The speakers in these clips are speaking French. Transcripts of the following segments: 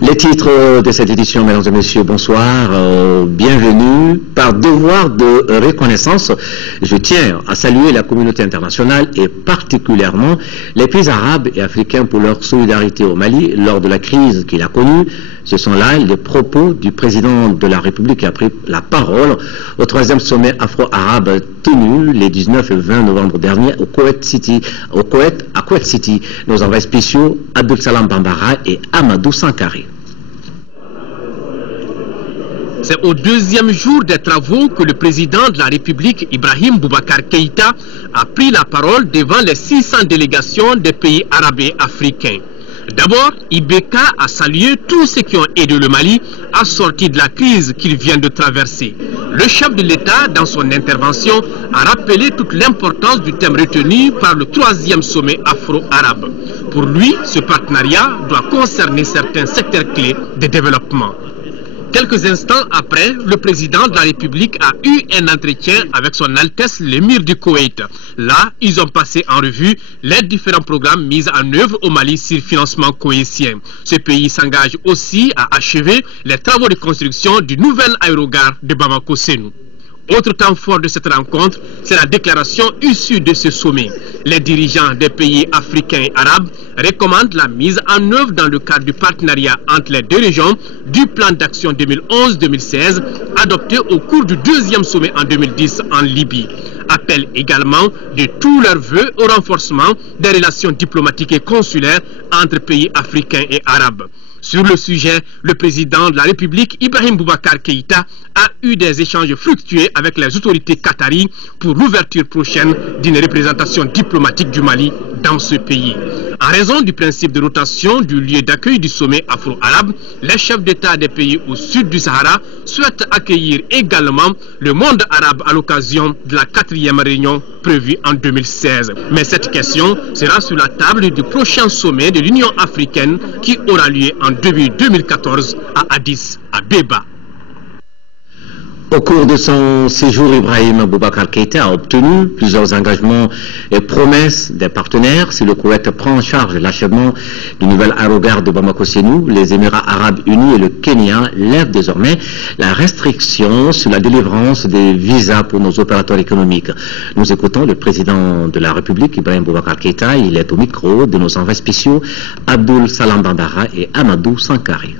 Les titres de cette édition, mesdames et messieurs, bonsoir, bienvenue. Par devoir de reconnaissance, je tiens à saluer la communauté internationale et particulièrement les pays arabes et africains pour leur solidarité au Mali lors de la crise qu'il a connue. Ce sont là les propos du président de la République qui a pris la parole au 3e sommet afro-arabe tenu les 19 et 20 novembre dernier au Koweït City, à Koweït City. Nos envoyés spéciaux Abdul Salam Bambara et Amadou Sankari. C'est au 2e jour des travaux que le président de la République, Ibrahim Boubacar Keïta, a pris la parole devant les 600 délégations des pays arabes et africains. D'abord, IBK a salué tous ceux qui ont aidé le Mali à sortir de la crise qu'il vient de traverser. Le chef de l'État, dans son intervention, a rappelé toute l'importance du thème retenu par le 3e sommet afro-arabe. Pour lui, ce partenariat doit concerner certains secteurs clés de développement. Quelques instants après, le président de la République a eu un entretien avec son Altesse l'émir du Koweït. Là, ils ont passé en revue les différents programmes mis en œuvre au Mali sur financement koweïtien. Ce pays s'engage aussi à achever les travaux de construction du nouvel aérogare de Bamako-Sénou. Autre temps fort de cette rencontre, c'est la déclaration issue de ce sommet. Les dirigeants des pays africains et arabes recommandent la mise en œuvre dans le cadre du partenariat entre les deux régions du plan d'action 2011-2016 adopté au cours du 2e sommet en 2010 en Libye. Appellent également de tous leurs vœux au renforcement des relations diplomatiques et consulaires entre pays africains et arabes. Sur le sujet, le président de la République, Ibrahim Boubacar Keïta, a eu des échanges fructueux avec les autorités qataries pour l'ouverture prochaine d'une représentation diplomatique du Mali dans ce pays. En raison du principe de rotation du lieu d'accueil du sommet afro-arabe, les chefs d'État des pays au sud du Sahara souhaitent accueillir également le monde arabe à l'occasion de la 4e réunion prévue en 2016. Mais cette question sera sur la table du prochain sommet de l'Union africaine qui aura lieu en début 2014 à Addis Abeba. Au cours de son séjour, Ibrahim Boubacar Keïta a obtenu plusieurs engagements et promesses des partenaires. Si le Koweït prend en charge l'achèvement du nouvel aérogare de Bamako-Sénou, les Émirats arabes unis et le Kenya lèvent désormais la restriction sur la délivrance des visas pour nos opérateurs économiques. Nous écoutons le président de la République, Ibrahim Boubacar Keïta. Il est au micro de nos envoyés spéciaux Abdul Salam Bambara et Amadou Sankari.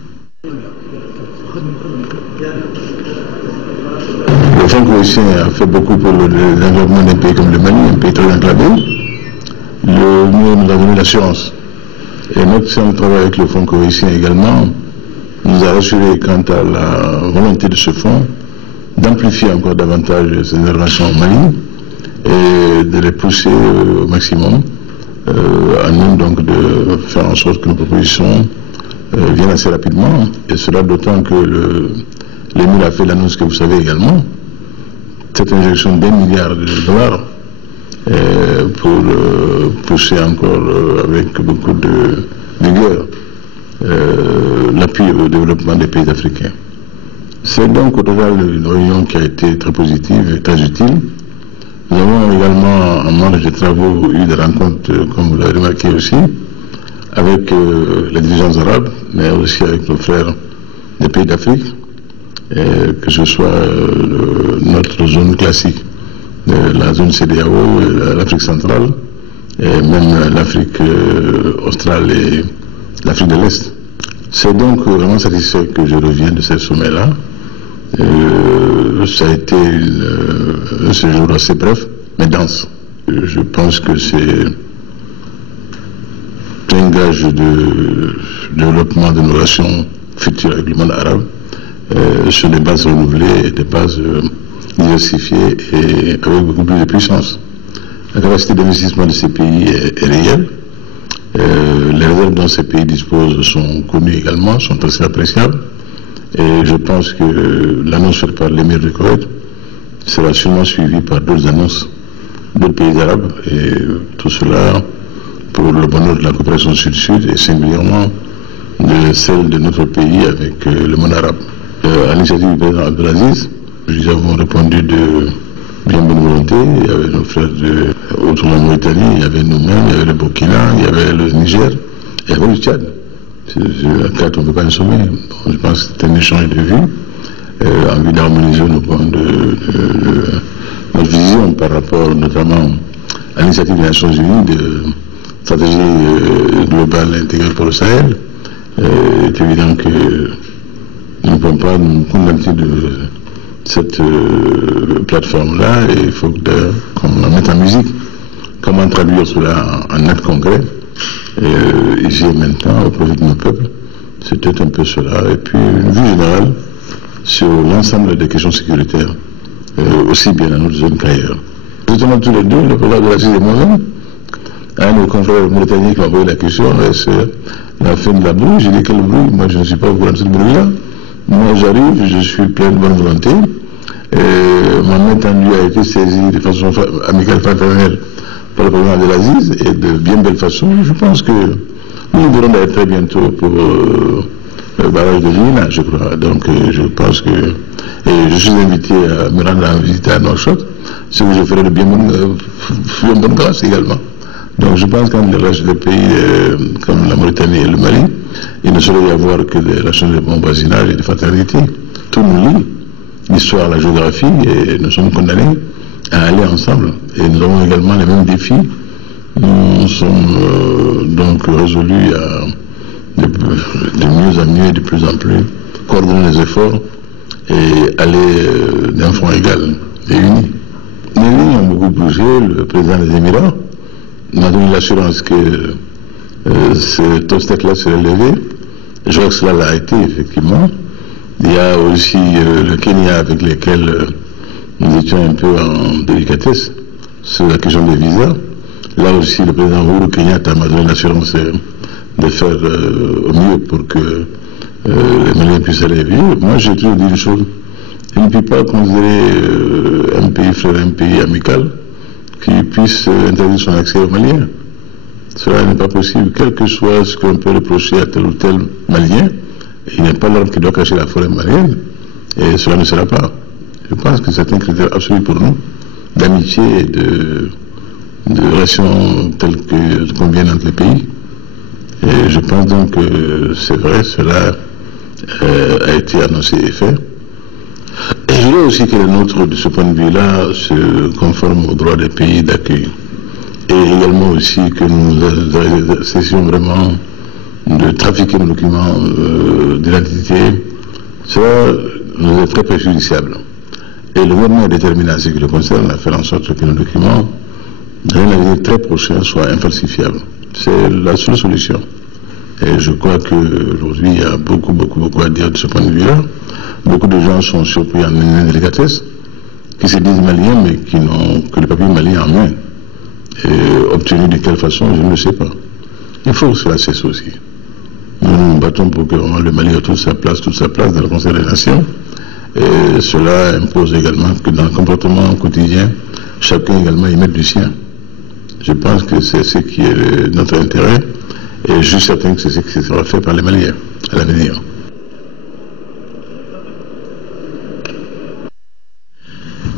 Le Fonds koweïtien a fait beaucoup pour le développement d'un pays comme le Mali, un pays très enclavé. Nous avons donné l'assurance. Et notre travail avec le Fonds koweïtien également nous a rassuré quant à la volonté de ce fonds d'amplifier encore davantage ses interventions au Mali et de les pousser au maximum. À nous donc de faire en sorte que nos propositions viennent assez rapidement. Et cela d'autant que l'Émir a fait l'annonce que vous savez également. Cette injection d'1 milliard de dollars pour pousser encore avec beaucoup de vigueur l'appui au développement des pays africains. C'est donc au total une réunion qui a été très positive et très utile. Nous avons également en marge des travaux eu des rencontres, comme vous l'avez remarqué aussi, avec les dirigeants arabes, mais aussi avec nos frères des pays d'Afrique. Que ce soit notre zone classique, la zone CEDEAO, l'Afrique centrale, et même l'Afrique australe et l'Afrique de l'Est. C'est donc vraiment satisfait que je reviens de ce sommet-là. Ça a été un séjour assez bref, mais dense. Je pense que c'est un gage de développement de nos relations futures avec le monde arabe. Sur des bases renouvelées, des bases diversifiées et avec beaucoup plus de puissance. La capacité d'investissement de ces pays est réelle. Les réserves dont ces pays disposent sont connues également, sont assez appréciables. Et je pense que l'annonce faite par l'émir du Koweït sera sûrement suivie par d'autres annonces d'autres pays arabes. Et tout cela pour le bonheur de la coopération sud-sud et singulièrement de celle de notre pays avec le monde arabe. À l'initiative du président Abdelaziz, nous avons répondu de bien bonne volonté. Il y avait nos frères autour de la Mauritanie, il y avait nous-mêmes, il y avait le Burkina, il y avait le Niger, il y avait le Tchad. À 4, on ne peut pas insommer. Bon, je pense que c'est un échange de vues en vue d'harmoniser notre vision par rapport notamment à l'initiative des Nations Unies de stratégie globale intégrée pour le Sahel. Il est évident que nous ne pouvons pas nous contenter de cette plateforme-là et il faut qu'on la mette en musique. Comment traduire cela en actes concrets ici et maintenant au profit de nos peuples. C'était un peu cela. Et puis une vue générale sur l'ensemble des questions sécuritaires, aussi bien dans notre zone qu'ailleurs. Justement, tous les deux, le président de la CIS et moi-même, un de nos confrères britanniques m'a posé la question, est-ce la fin de la bruit? J'ai dit, quel bruit? Moi, je ne suis pas au courant de ce bruit-là. Moi, j'arrive, je suis plein de bonne volonté. Ma main tendue a été saisie de façon amicale, fraternelle, par le président de l'Aziz, et de bien belle façon. Je pense que nous devons aller très bientôt pour le barrage de Lina, je crois. Donc, je pense que... Et je suis invité à me rendre en visite à Nouakchott, ce que je ferai de bien bonne grâce également. Donc, je pense qu'en le reste des pays comme la Mauritanie et le Mali, il ne saurait y avoir que des relations de bon voisinage et de fraternité. Tout nous lie, l'histoire, la géographie, et nous sommes condamnés à aller ensemble. Et nous avons également les mêmes défis. Nous sommes donc résolus à de mieux en mieux et de plus en plus coordonner les efforts et aller d'un front égal et uni. Les lignes ont beaucoup bougé. Le président des Émirats m'a donné l'assurance que cet obstacle-là serait levé. Je crois que cela l'a été, effectivement. Il y a aussi le Kenya avec lequel nous étions un peu en délicatesse sur la question des visas. Là aussi, le président Uhuru Kenyatta m'a donné l'assurance de faire au mieux pour que les Maliens puissent aller vivre. Moi, j'ai toujours dit une chose. Il ne peut pas considérer un pays frère, un pays amical qui puisse interdire son accès aux Maliens. Cela n'est pas possible, quel que soit ce qu'on peut reprocher à tel ou tel Malien. Il n'est pas l'homme qui doit cacher la forêt malienne, et cela ne sera pas. Je pense que c'est un critère absolu pour nous, d'amitié et de relations telles que conviennent entre les pays. Et je pense donc que c'est vrai, cela a été annoncé et fait. Et je dirais aussi que le nôtre, de ce point de vue-là, se conforme aux droits des pays d'accueil. Et également aussi que nous cessions vraiment de trafiquer nos documents d'identité. Cela nous est très préjudiciable. Et le gouvernement est déterminé à ce qui le concerne à faire en sorte que nos documents, dans un avenir très prochain, soient infalsifiables. C'est la seule solution. Et je crois qu'aujourd'hui, il y a beaucoup à dire de ce point de vue-là. Beaucoup de gens sont surpris en indélicatesse, qui se disent maliens, mais qui n'ont que le papier malien en main. Et obtenu de quelle façon, je ne sais pas. Il faut que cela cesse aussi. Nous nous battons pour que vraiment le Mali ait toute sa place dans le Conseil des Nations. Et cela impose également que dans le comportement quotidien, chacun également y mette du sien. Je pense que c'est ce qui est notre intérêt. Et je suis certain que c'est ce qui sera fait par les Maliens à l'avenir.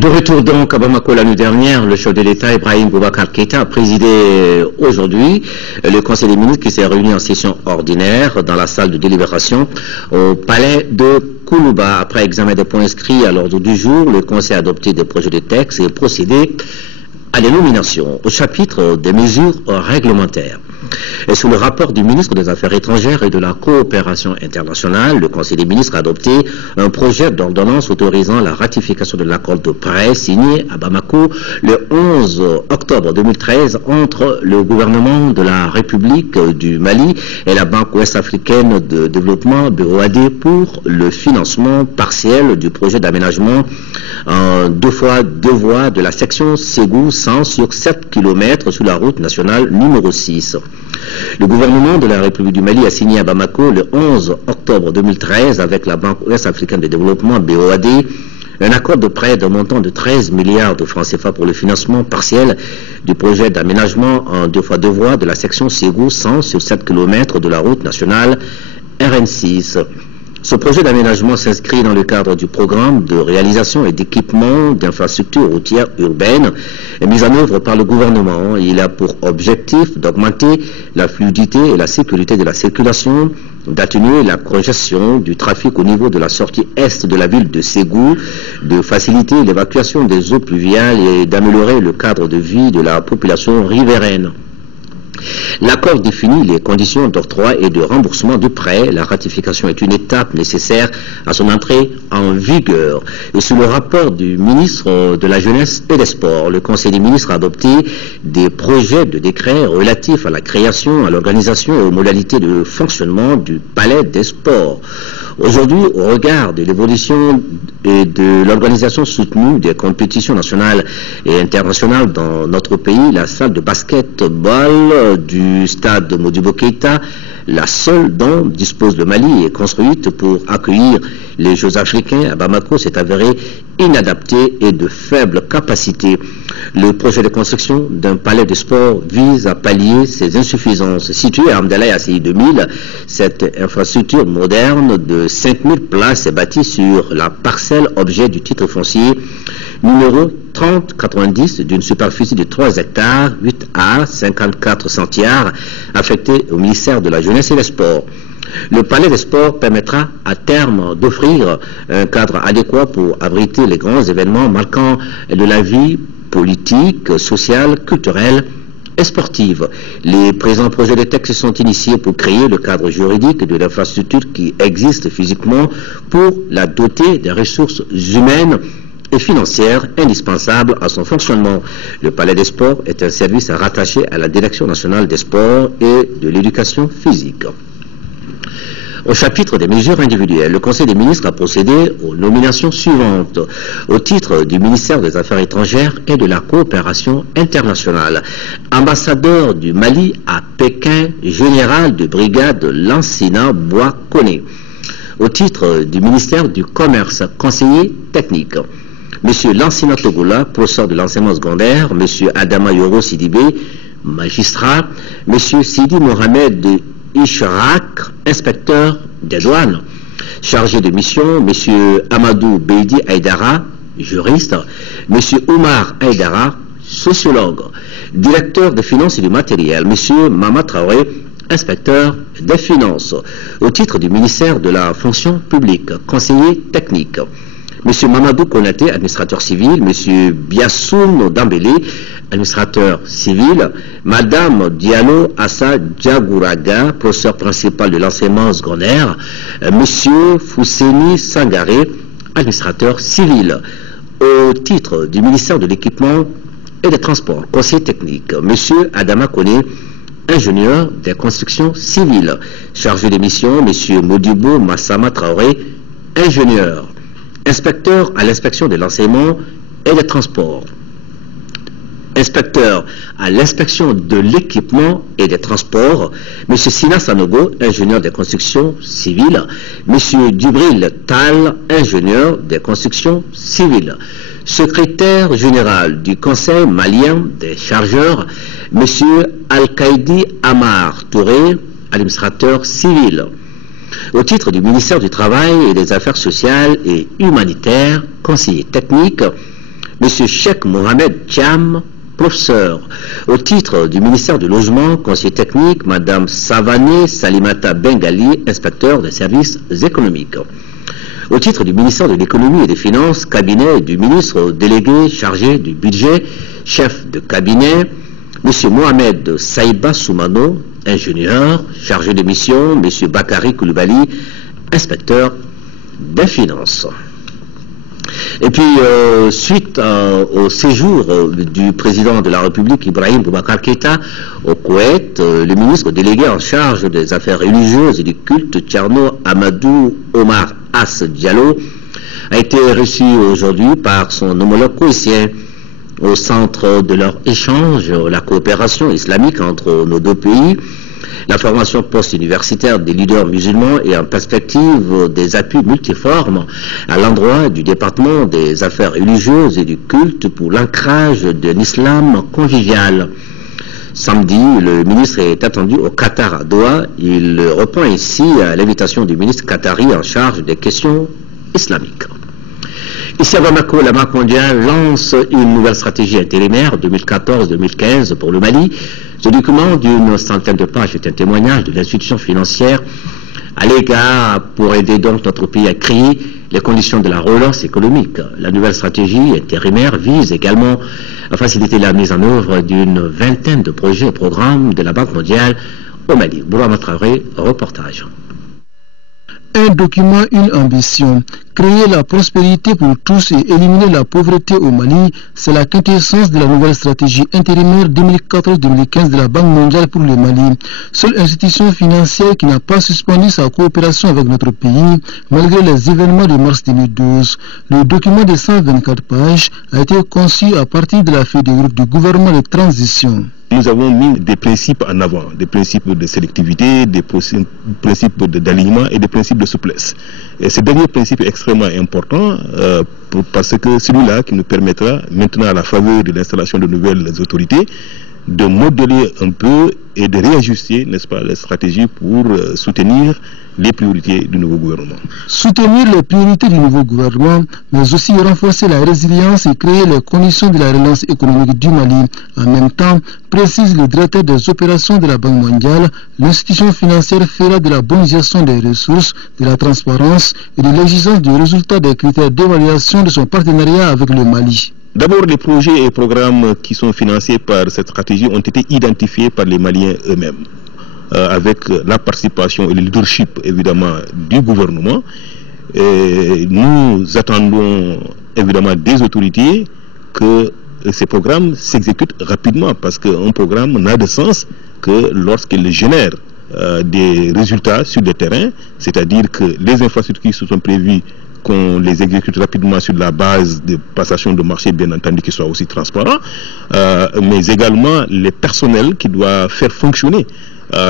De retour donc à Bamako l'année dernière, le chef de l'État Ibrahim Boubacar Keïta a présidé aujourd'hui le Conseil des ministres qui s'est réuni en session ordinaire dans la salle de délibération au palais de Koulouba. Après examen des points inscrits à l'ordre du jour, le Conseil a adopté des projets de texte et procédé à des nominations au chapitre des mesures réglementaires. Et sous le rapport du ministre des Affaires étrangères et de la coopération internationale, le Conseil des ministres a adopté un projet d'ordonnance autorisant la ratification de l'accord de prêt signé à Bamako le 11 octobre 2013 entre le gouvernement de la République du Mali et la Banque ouest-africaine de développement BOAD pour le financement partiel du projet d'aménagement en 2x2 voies de la section Ségou 100 sur 7 km sur la route nationale numéro 6. Le gouvernement de la République du Mali a signé à Bamako le 11 octobre 2013 avec la Banque ouest-africaine de développement BOAD un accord de prêt d'un montant de 13 milliards de francs CFA pour le financement partiel du projet d'aménagement en 2x2 voies de la section Ségou 100 sur 7 km de la route nationale RN6. Ce projet d'aménagement s'inscrit dans le cadre du programme de réalisation et d'équipement d'infrastructures routières urbaines mis en œuvre par le gouvernement. Il a pour objectif d'augmenter la fluidité et la sécurité de la circulation, d'atténuer la congestion du trafic au niveau de la sortie est de la ville de Ségou, de faciliter l'évacuation des eaux pluviales et d'améliorer le cadre de vie de la population riveraine. L'accord définit les conditions d'octroi et de remboursement du prêt. La ratification est une étape nécessaire à son entrée en vigueur. Et sous le rapport du ministre de la Jeunesse et des Sports, le Conseil des ministres a adopté des projets de décret relatifs à la création, à l'organisation et aux modalités de fonctionnement du Palais des Sports. Aujourd'hui, au regard de l'évolution et de l'organisation soutenue des compétitions nationales et internationales dans notre pays, la salle de basketball du stade Modibo Keïta, la seule dont dispose le Mali, est construite pour accueillir les Jeux africains à Bamako, s'est avérée inadaptée et de faible capacité. Le projet de construction d'un palais de sport vise à pallier ces insuffisances. Située à Amdalaï ACI 2000, cette infrastructure moderne de 5000 places est bâtie sur la parcelle objet du titre foncier numéro 3090 d'une superficie de 3 hectares, 8 à 54 centiares, affectée au ministère de la Jeunesse et des Sports. Le Palais des Sports permettra à terme d'offrir un cadre adéquat pour abriter les grands événements marquants de la vie politique, sociale, culturelle et sportive. Les présents projets de texte sont initiés pour créer le cadre juridique de l'infrastructure qui existe physiquement pour la doter des ressources humaines et financières indispensables à son fonctionnement. Le Palais des Sports est un service rattaché à la Direction nationale des sports et de l'éducation physique. Au chapitre des mesures individuelles, le Conseil des ministres a procédé aux nominations suivantes au titre du ministère des Affaires étrangères et de la coopération internationale. Ambassadeur du Mali à Pékin, général de brigade Lansina Bois-Koné. Au titre du ministère du Commerce, conseiller technique. Monsieur Lansina Togola, professeur de l'enseignement secondaire. Monsieur Adama Yoro Sidibé, magistrat. Monsieur Sidi Mohamed Ishrak, inspecteur des douanes. Chargé de mission, monsieur Amadou Beidi Aïdara, juriste. Monsieur Oumar Aïdara, sociologue. Directeur des finances et du matériel, monsieur Mama Traoré, inspecteur des finances. Au titre du ministère de la fonction publique, conseiller technique. Monsieur Mamadou Konaté, administrateur civil. Monsieur Biassoum Dambélé, administrateur civil. Madame Diallo Assa Djagouraga, professeur principal de l'enseignement secondaire. Monsieur Fousseni Sangaré, administrateur civil. Au titre du ministère de l'équipement et des transports, conseiller technique. Monsieur Adama Koné, ingénieur des constructions civiles. Chargé des missions, monsieur Modibo Massama Traoré, ingénieur. Inspecteur à l'inspection de l'enseignement et des transports. Inspecteur à l'inspection de l'équipement et des transports, M. Sina Sanogo, ingénieur des constructions civiles, M. Dubril Tal, ingénieur des constructions civiles. Secrétaire général du Conseil malien des chargeurs, M. Al-Qaïdi Amar Touré, administrateur civil. Au titre du ministère du Travail et des Affaires sociales et humanitaires, conseiller technique, M. Cheikh Mohamed Cham, professeur. Au titre du ministère du Logement, conseiller technique, Mme Savané Salimata Bengali, inspecteur des services économiques. Au titre du ministère de l'économie et des finances, cabinet du ministre délégué chargé du budget, chef de cabinet, M. Mohamed Saïba Soumano, ingénieur, chargé de mission, M. Bakari Koulibaly, inspecteur des finances. Et puis, suite au séjour du président de la République, Ibrahim Boubacar Keïta, au Koweït, le ministre délégué en charge des affaires religieuses et du culte, Tcherno Amadou Omar As Diallo, a été reçu aujourd'hui par son homologue koweïtien. Au centre de leur échange, la coopération islamique entre nos deux pays, la formation post-universitaire des leaders musulmans et en perspective des appuis multiformes à l'endroit du département des affaires religieuses et du culte pour l'ancrage d'un islam convivial. Samedi, le ministre est attendu au Qatar à Doha. Il répond ici à l'invitation du ministre qatari en charge des questions islamiques. Ici à Bamako, la Banque mondiale lance une nouvelle stratégie intérimaire 2014-2015 pour le Mali. Ce document d'une centaine de pages est un témoignage de l'institution financière à l'égard pour aider donc notre pays à créer les conditions de la relance économique. La nouvelle stratégie intérimaire vise également à faciliter la mise en œuvre d'une vingtaine de projets et programmes de la Banque mondiale au Mali. Bourama Traoré, reportage. Un document, une ambition. Créer la prospérité pour tous et éliminer la pauvreté au Mali, c'est la quintessence de la nouvelle stratégie intérimaire 2014-2015 de la Banque mondiale pour le Mali. Seule institution financière qui n'a pas suspendu sa coopération avec notre pays, malgré les événements de mars 2012. Le document de 124 pages a été conçu à partir de la feuille de route du gouvernement de transition. Nous avons mis des principes en avant, des principes de sélectivité, des principes d'alignement et des principes de souplesse. Et ce dernier principe est extrêmement important parce que celui-là qui nous permettra maintenant à la faveur de l'installation de nouvelles autorités de modeler un peu et de réajuster, n'est-ce pas, les stratégies pour soutenir les priorités du nouveau gouvernement. Soutenir les priorités du nouveau gouvernement, mais aussi renforcer la résilience et créer les conditions de la relance économique du Mali. En même temps, précise le directeur des opérations de la Banque mondiale, l'institution financière fera de la bonne gestion des ressources, de la transparence et de l'exigence du résultat des critères d'évaluation de son partenariat avec le Mali. D'abord, les projets et programmes qui sont financés par cette stratégie ont été identifiés par les Maliens eux-mêmes, avec la participation et le leadership évidemment du gouvernement. Et nous attendons évidemment des autorités que ces programmes s'exécutent rapidement, parce qu'un programme n'a de sens que lorsqu'il génère des résultats sur le terrain, c'est-à-dire que les infrastructures qui se sont prévues, qu'on les exécute rapidement sur la base de passation de marché, bien entendu, qui soit aussi transparent, mais également les personnels qui doivent faire fonctionner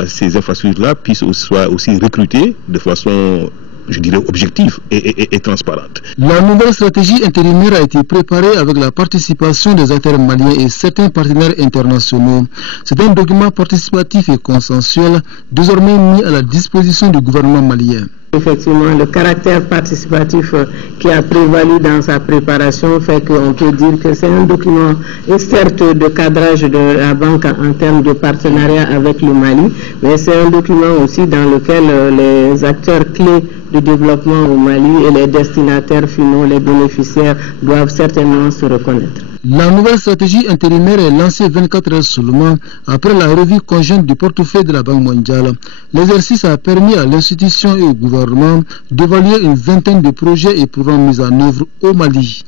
ces infrastructures-là puissent soient aussi recrutés de façon, je dirais, objective et transparente. La nouvelle stratégie intérimaire a été préparée avec la participation des acteurs maliens et certains partenaires internationaux. C'est un document participatif et consensuel, désormais mis à la disposition du gouvernement malien. Effectivement, le caractère participatif qui a prévalu dans sa préparation fait qu'on peut dire que c'est un document, certes, de cadrage de la banque en termes de partenariat avec le Mali, mais c'est un document aussi dans lequel les acteurs clés du développement au Mali et les destinataires finaux, les bénéficiaires, doivent certainement se reconnaître. La nouvelle stratégie intérimaire est lancée 24 heures seulement après la revue conjointe du portefeuille de la Banque mondiale. L'exercice a permis à l'institution et au gouvernement d'évaluer une vingtaine de projets et programmes mis en œuvre au Mali.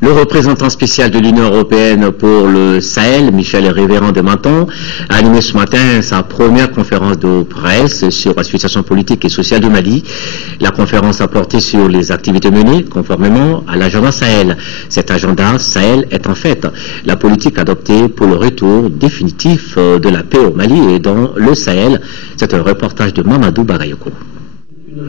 Le représentant spécial de l'Union européenne pour le Sahel, Michel Révérend de Menton, a animé ce matin sa première conférence de presse sur la situation politique et sociale du Mali. La conférence a porté sur les activités menées conformément à l'agenda Sahel. Cet agenda Sahel est en fait la politique adoptée pour le retour définitif de la paix au Mali et dans le Sahel. C'est un reportage de Mamadou Bagayoko.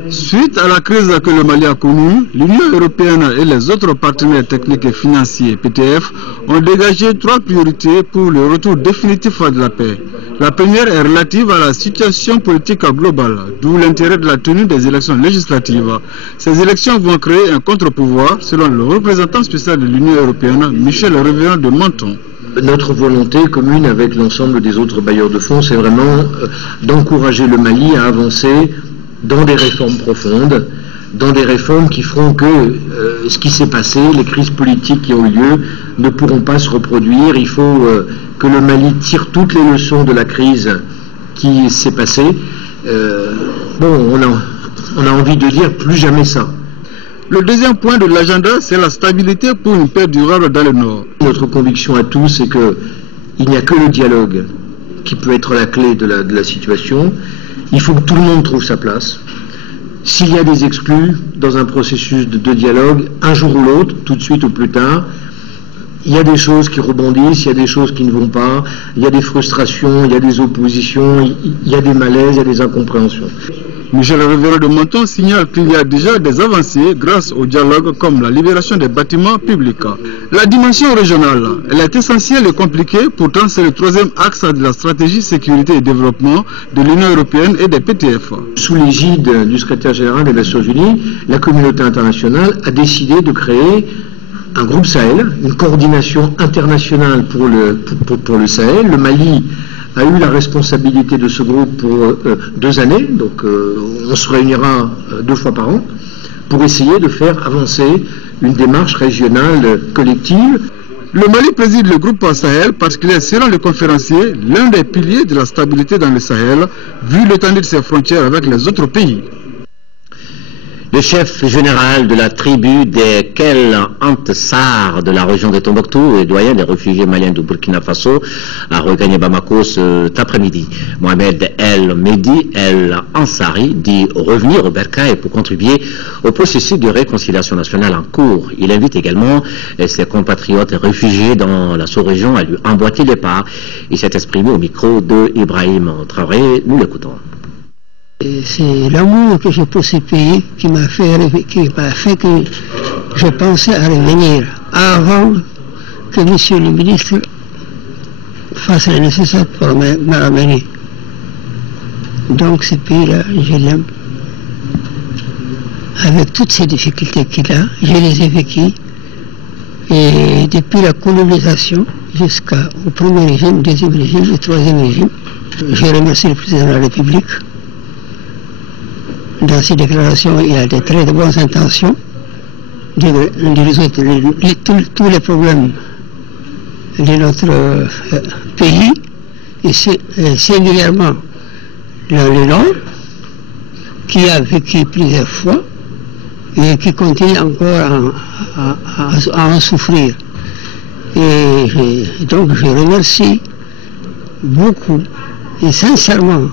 Suite à la crise que le Mali a connue, l'Union européenne et les autres partenaires techniques et financiers, PTF, ont dégagé 3 priorités pour le retour définitif de la paix. La première est relative à la situation politique globale, d'où l'intérêt de la tenue des élections législatives. Ces élections vont créer un contre-pouvoir, selon le représentant spécial de l'Union européenne, Michel Révérend de Menton. Notre volonté commune avec l'ensemble des autres bailleurs de fonds, c'est vraiment d'encourager le Mali à avancer dans des réformes profondes, dans des réformes qui feront que ce qui s'est passé, les crises politiques qui ont eu lieu, ne pourront pas se reproduire. Il faut que le Mali tire toutes les leçons de la crise qui s'est passée. On a envie de dire plus jamais ça. Le deuxième point de l'agenda, c'est la stabilité pour une paix durable dans le Nord. Notre conviction à tous, c'est qu'il n'y a que le dialogue qui peut être la clé de la situation. Il faut que tout le monde trouve sa place. S'il y a des exclus dans un processus de dialogue, un jour ou l'autre, tout de suite ou plus tard, il y a des choses qui rebondissent, il y a des choses qui ne vont pas, il y a des frustrations, il y a des oppositions, il y a des malaises, il y a des incompréhensions. Michel Révérend de Menton signale qu'il y a déjà des avancées grâce au dialogue comme la libération des bâtiments publics. La dimension régionale, elle est essentielle et compliquée, pourtant c'est le troisième axe de la stratégie sécurité et développement de l'Union européenne et des PTF. Sous l'égide du secrétaire général des Nations Unies, la communauté internationale a décidé de créer un groupe Sahel, une coordination internationale pour le Sahel. Le Mali a eu la responsabilité de ce groupe pour 2 années, donc on se réunira 2 fois par an pour essayer de faire avancer une démarche régionale collective. Le Mali préside le groupe Sahel parce qu'il est, selon le conférencier, l'un des piliers de la stabilité dans le Sahel, vu l'étendue de ses frontières avec les autres pays. Le chef général de la tribu des Kel Ansar de la région de Tombouctou et doyen des réfugiés maliens du Burkina Faso a regagné Bamako cet après-midi. Mohamed El Mehdi El Ansari dit revenir au Bercail pour contribuer au processus de réconciliation nationale en cours. Il invite également ses compatriotes réfugiés dans la sous-région à lui emboîter les pas. Il s'est exprimé au micro de Ibrahim Traoré. Nous l'écoutons. C'est l'amour que j'ai pour ce pays qui m'a fait que je pensais à revenir avant que monsieur le ministre fasse le nécessaire pour me ramener. Donc ce pays-là, je l'aime. Avec toutes ces difficultés qu'il a, je les ai vécues. Et depuis la colonisation jusqu'au premier régime, deuxième régime et troisième régime, je remercie le président de la République. Dans ces déclarations, il y a de très bonnes intentions de résoudre tous les problèmes de notre pays, et singulièrement le Nord, qui a vécu plusieurs fois et qui continue encore à en souffrir. Et donc je remercie beaucoup et sincèrement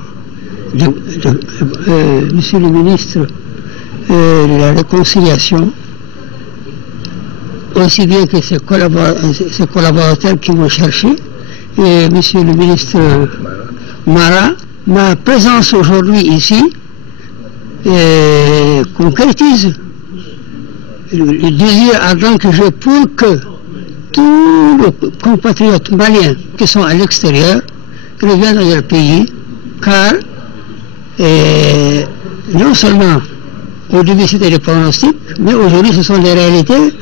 monsieur le ministre de la réconciliation, aussi bien que ses collaborateurs qui m'ont cherché, et monsieur le ministre Mara. Ma présence aujourd'hui ici concrétise le désir ardent que j'ai pour que tous les compatriotes maliens qui sont à l'extérieur reviennent dans leur pays, car non seulement au début c'était des pronostics, mais aujourd'hui ce sont des réalités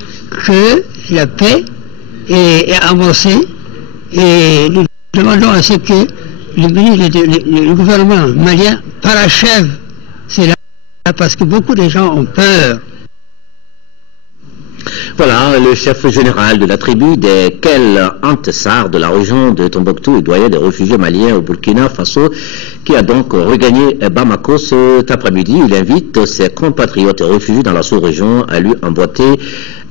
que la paix est amorcée, et nous demandons à ce que le gouvernement malien parachève cela, parce que beaucoup de gens ont peur. Voilà, le chef général de la tribu des Kel Ansar de la région de Tombouctou et doyen des réfugiés maliens au Burkina Faso, qui a donc regagné Bamako cet après-midi. Il invite ses compatriotes réfugiés dans la sous-région à lui emboîter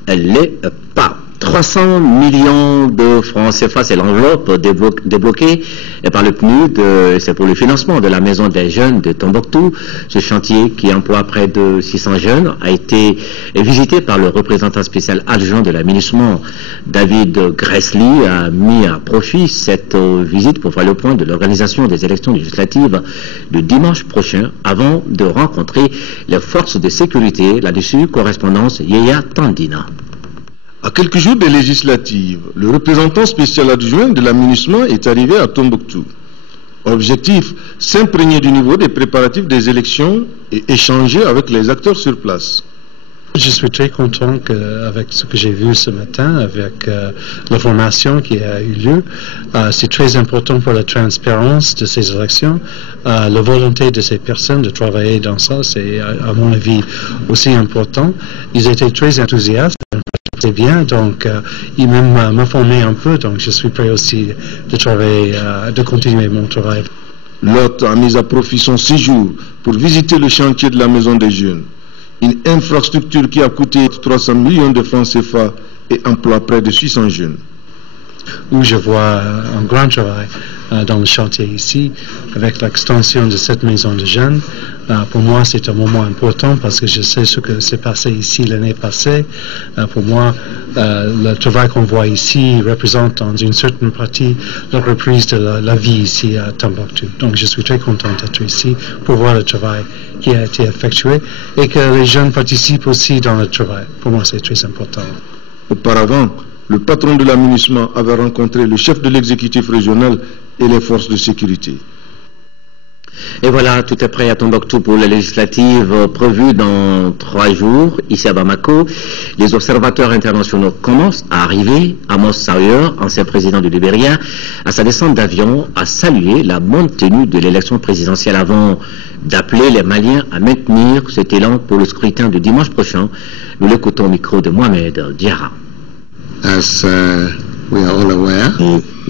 les pas. 300 millions de francs CFA, c'est l'enveloppe débloquée par le PNUD, c'est pour le financement de la maison des jeunes de Tombouctou. Ce chantier qui emploie près de 600 jeunes a été visité par le représentant spécial adjoint de l'aménagement, David Gressly, a mis à profit cette visite pour faire le point de l'organisation des élections législatives de dimanche prochain avant de rencontrer les forces de sécurité. Là-dessus, correspondance Yaya Tandina. À quelques jours des législatives, le représentant spécial adjoint de l'aménagement est arrivé à Tombouctou. Objectif, s'imprégner du niveau des préparatifs des élections et échanger avec les acteurs sur place. Je suis très content avec ce que j'ai vu ce matin, avec la formation qui a eu lieu. C'est très important pour la transparence de ces élections. La volonté de ces personnes de travailler dans ça, c'est à mon avis aussi important. Ils étaient très enthousiastes. C'est bien, donc ils m'ont formé un peu, donc je suis prêt aussi de travailler, de continuer mon travail. L'hôte a mis à profit son séjour pour visiter le chantier de la Maison des Jeunes, une infrastructure qui a coûté 300 millions de francs CFA et emploie près de 600 jeunes. où je vois un grand travail dans le chantier ici, avec l'extension de cette maison de jeunes. Pour moi, c'est un moment important parce que je sais ce que s'est passé ici l'année passée. Pour moi, le travail qu'on voit ici représente dans une certaine partie la reprise de la vie ici à Tombouctou. Donc, je suis très content d'être ici pour voir le travail qui a été effectué et que les jeunes participent aussi dans le travail. Pour moi, c'est très important. Auparavant, le patron de l'aménagement avait rencontré le chef de l'exécutif régional et les forces de sécurité. Et voilà, tout est prêt à Tombouctou pour les législatives prévues dans 3 jours, ici à Bamako. Les observateurs internationaux commencent à arriver. Amos Sawyer, ancien président du Libéria, à sa descente d'avion, a salué la bonne tenue de l'élection présidentielle avant d'appeler les Maliens à maintenir cet élan pour le scrutin de dimanche prochain. Nous l'écoutons au micro de Mohamed Diarra. As we are all aware,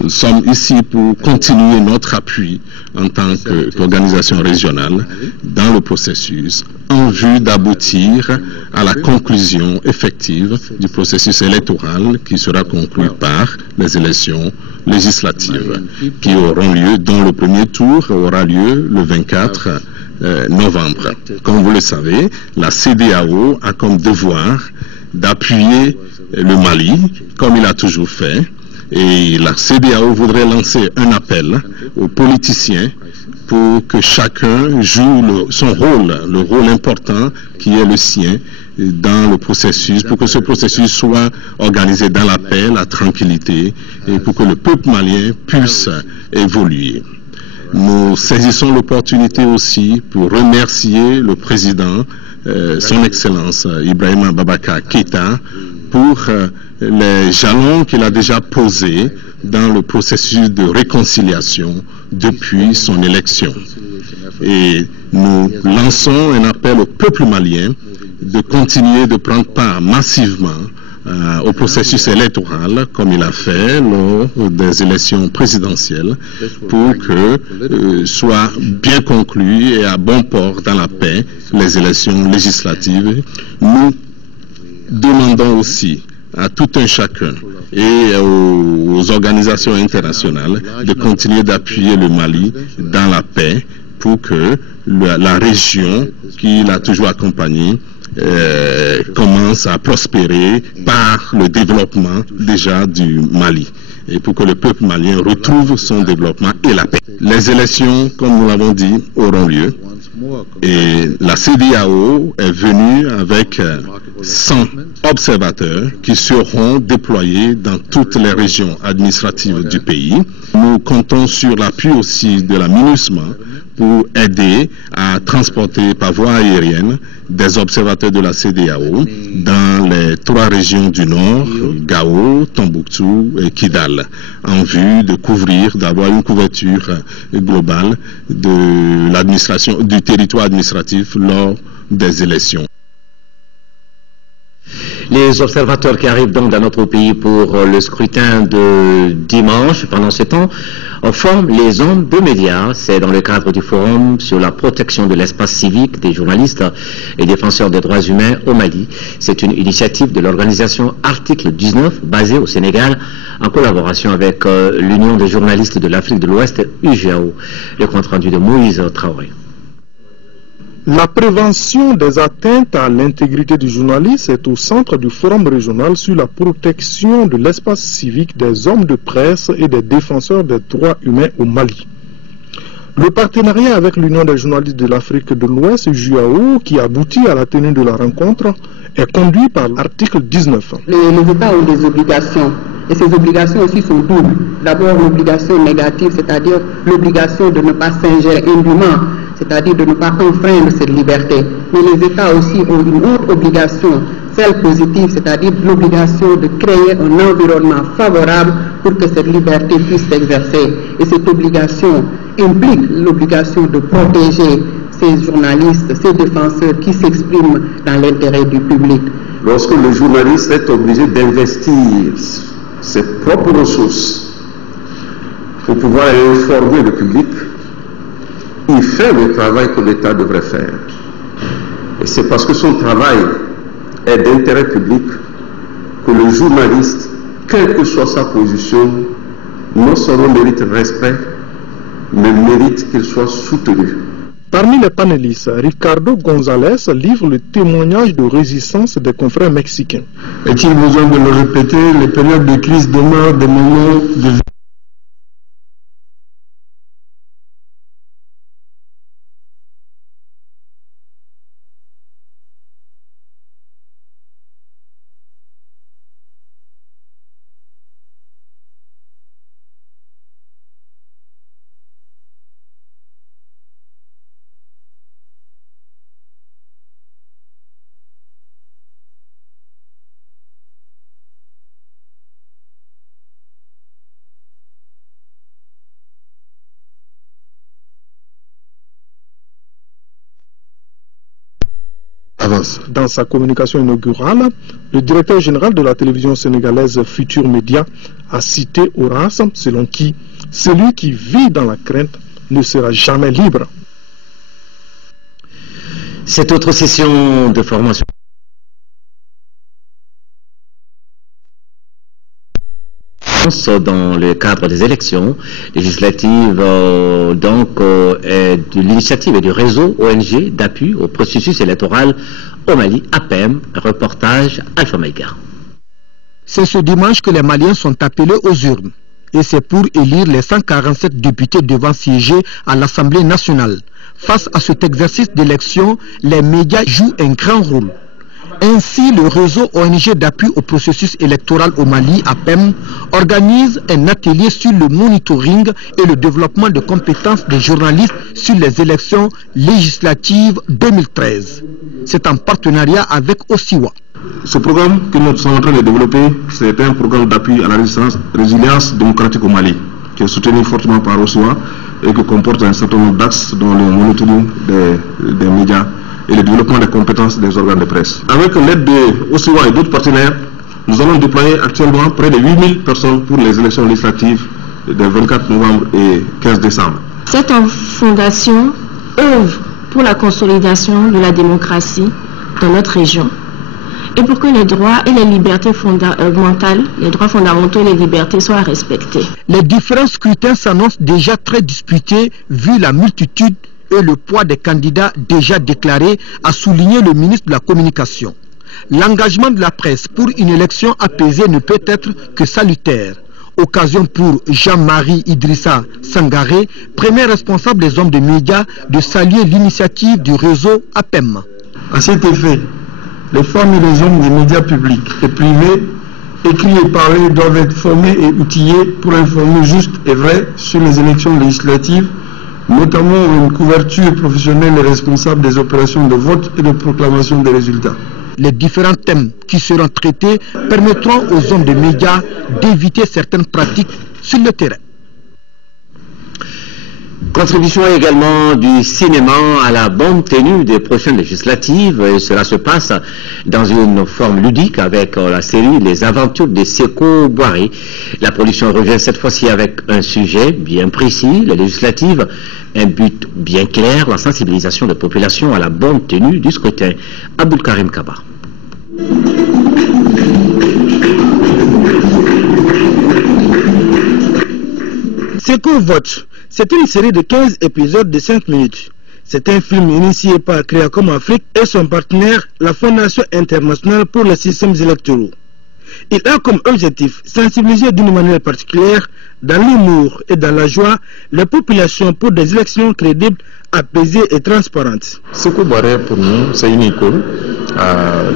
nous sommes ici pour continuer notre appui en tant qu'organisation régionale dans le processus en vue d'aboutir à la conclusion effective du processus électoral qui sera conclu par les élections législatives qui auront lieu, dont le premier tour aura lieu le 24 novembre. Comme vous le savez, la CEDEAO a comme devoir d'appuyer le Mali, comme il a toujours fait, et la CEDEAO voudrait lancer un appel aux politiciens pour que chacun joue son rôle, le rôle important qui est le sien dans le processus, pour que ce processus soit organisé dans la paix, la tranquillité, et pour que le peuple malien puisse évoluer. Nous saisissons l'opportunité aussi pour remercier le président, son Excellence Ibrahim Boubacar Keïta, pour les jalons qu'il a déjà posés dans le processus de réconciliation depuis son élection. Et nous lançons un appel au peuple malien de continuer de prendre part massivement au processus électoral, comme il a fait lors des élections présidentielles, pour que soient bien conclues et à bon port dans la paix les élections législatives. Nous demandons aussi à tout un chacun et aux organisations internationales de continuer d'appuyer le Mali dans la paix pour que la région qui l'a toujours accompagné commence à prospérer par le développement déjà du Mali et pour que le peuple malien retrouve son développement et la paix. Les élections, comme nous l'avons dit, auront lieu et la CEDEAO est venue avec 100 observateurs qui seront déployés dans toutes les régions administratives du pays. Nous comptons sur l'appui aussi de la MINUSMA pour aider à transporter par voie aérienne des observateurs de la CEDEAO dans les 3 régions du Nord, Gao, Tombouctou et Kidal, en vue de couvrir, d'avoir une couverture globale de l'administration, du territoire administratif lors des élections. Les observateurs qui arrivent donc dans notre pays pour le scrutin de dimanche, pendant ce temps, forment les ondes de médias. C'est dans le cadre du forum sur la protection de l'espace civique des journalistes et défenseurs des droits humains au Mali. C'est une initiative de l'organisation Article 19, basée au Sénégal, en collaboration avec l'Union des journalistes de l'Afrique de l'Ouest, UGAO. Le compte rendu de Moïse Traoré. La prévention des atteintes à l'intégrité du journaliste est au centre du forum régional sur la protection de l'espace civique des hommes de presse et des défenseurs des droits humains au Mali. Le partenariat avec l'Union des journalistes de l'Afrique de l'Ouest, UJAO, qui aboutit à la tenue de la rencontre, est conduit par l'article 19. Les États ont des obligations. Et ces obligations aussi sont doubles. D'abord l'obligation négative, c'est-à-dire l'obligation de ne pas s'ingérer indûment, c'est-à-dire de ne pas enfreindre cette liberté. Mais les États aussi ont une autre obligation, celle positive, c'est-à-dire l'obligation de créer un environnement favorable pour que cette liberté puisse s'exercer. Et cette obligation implique l'obligation de protéger ces journalistes, ces défenseurs qui s'expriment dans l'intérêt du public. Lorsque le journaliste est obligé d'investir ses propres ressources pour pouvoir informer le public, il fait le travail que l'État devrait faire. Et c'est parce que son travail est d'intérêt public que le journaliste quelle que soit sa position, non seulement mérite respect, mais mérite qu'il soit soutenu. Parmi les panélistes, Ricardo González livre le témoignage de résistance des confrères mexicains. Est-il besoin de le répéter? Les périodes de crise demeurent des moments de Dans sa communication inaugurale, le directeur général de la télévision sénégalaise Futur Média a cité Horace, selon qui celui qui vit dans la crainte ne sera jamais libre. Cette autre session de formation dans le cadre des élections législatives de l'initiative et du réseau ONG d'appui au processus électoral au Mali, APEM, reportage Alpha Maïga. C'est ce dimanche que les Maliens sont appelés aux urnes. Et c'est pour élire les 147 députés devant siéger à l'Assemblée nationale. Face à cet exercice d'élection, les médias jouent un grand rôle. Ainsi, le réseau ONG d'appui au processus électoral au Mali, APEM, organise un atelier sur le monitoring et le développement de compétences des journalistes sur les élections législatives 2013. C'est en partenariat avec OSIWA. Ce programme que nous sommes en train de développer, c'est un programme d'appui à la résilience démocratique au Mali, qui est soutenu fortement par OSIWA et qui comporte un certain nombre d'axes dont le monitoring des médias et le développement des compétences des organes de presse. Avec l'aide de OSIWA et d'autres partenaires, nous allons déployer actuellement près de 8000 personnes pour les élections législatives des 24 novembre et 15 décembre. Cette fondation œuvre pour la consolidation de la démocratie dans notre région et pour que les droits et les libertés fondamentales, les droits fondamentaux et les libertés soient respectés. Les différents scrutins s'annoncent déjà très disputés vu la multitude et le poids des candidats déjà déclarés, a souligné le ministre de la Communication. L'engagement de la presse pour une élection apaisée ne peut être que salutaire. Occasion pour Jean-Marie Idrissa Sangaré, premier responsable des hommes de médias, de saluer l'initiative du réseau APEM. À cet effet, les femmes et les hommes des médias publics et privés, écrits et parlés, doivent être formés et outillés pour informer juste et vrai sur les élections législatives, notamment une couverture professionnelle et responsable des opérations de vote et de proclamation des résultats. Les différents thèmes qui seront traités permettront aux hommes de médias d'éviter certaines pratiques sur le terrain. Contribution également du cinéma à la bonne tenue des prochaines législatives. Et cela se passe dans une forme ludique avec la série Les Aventures de Sékou Boiré. La production revient cette fois-ci avec un sujet bien précis, les législatives, un but bien clair, la sensibilisation de la population à la bonne tenue du scrutin. Aboul Karim Kaba. Sékou vote. C'est une série de 15 épisodes de 5 minutes. C'est un film initié par Créacom Afrique et son partenaire, la Fondation internationale pour les systèmes électoraux. Il a comme objectif sensibiliser d'une manière particulière, dans l'humour et dans la joie, les populations pour des élections crédibles, apaisées et transparentes. Sékou Boiré, pour nous, c'est une icône.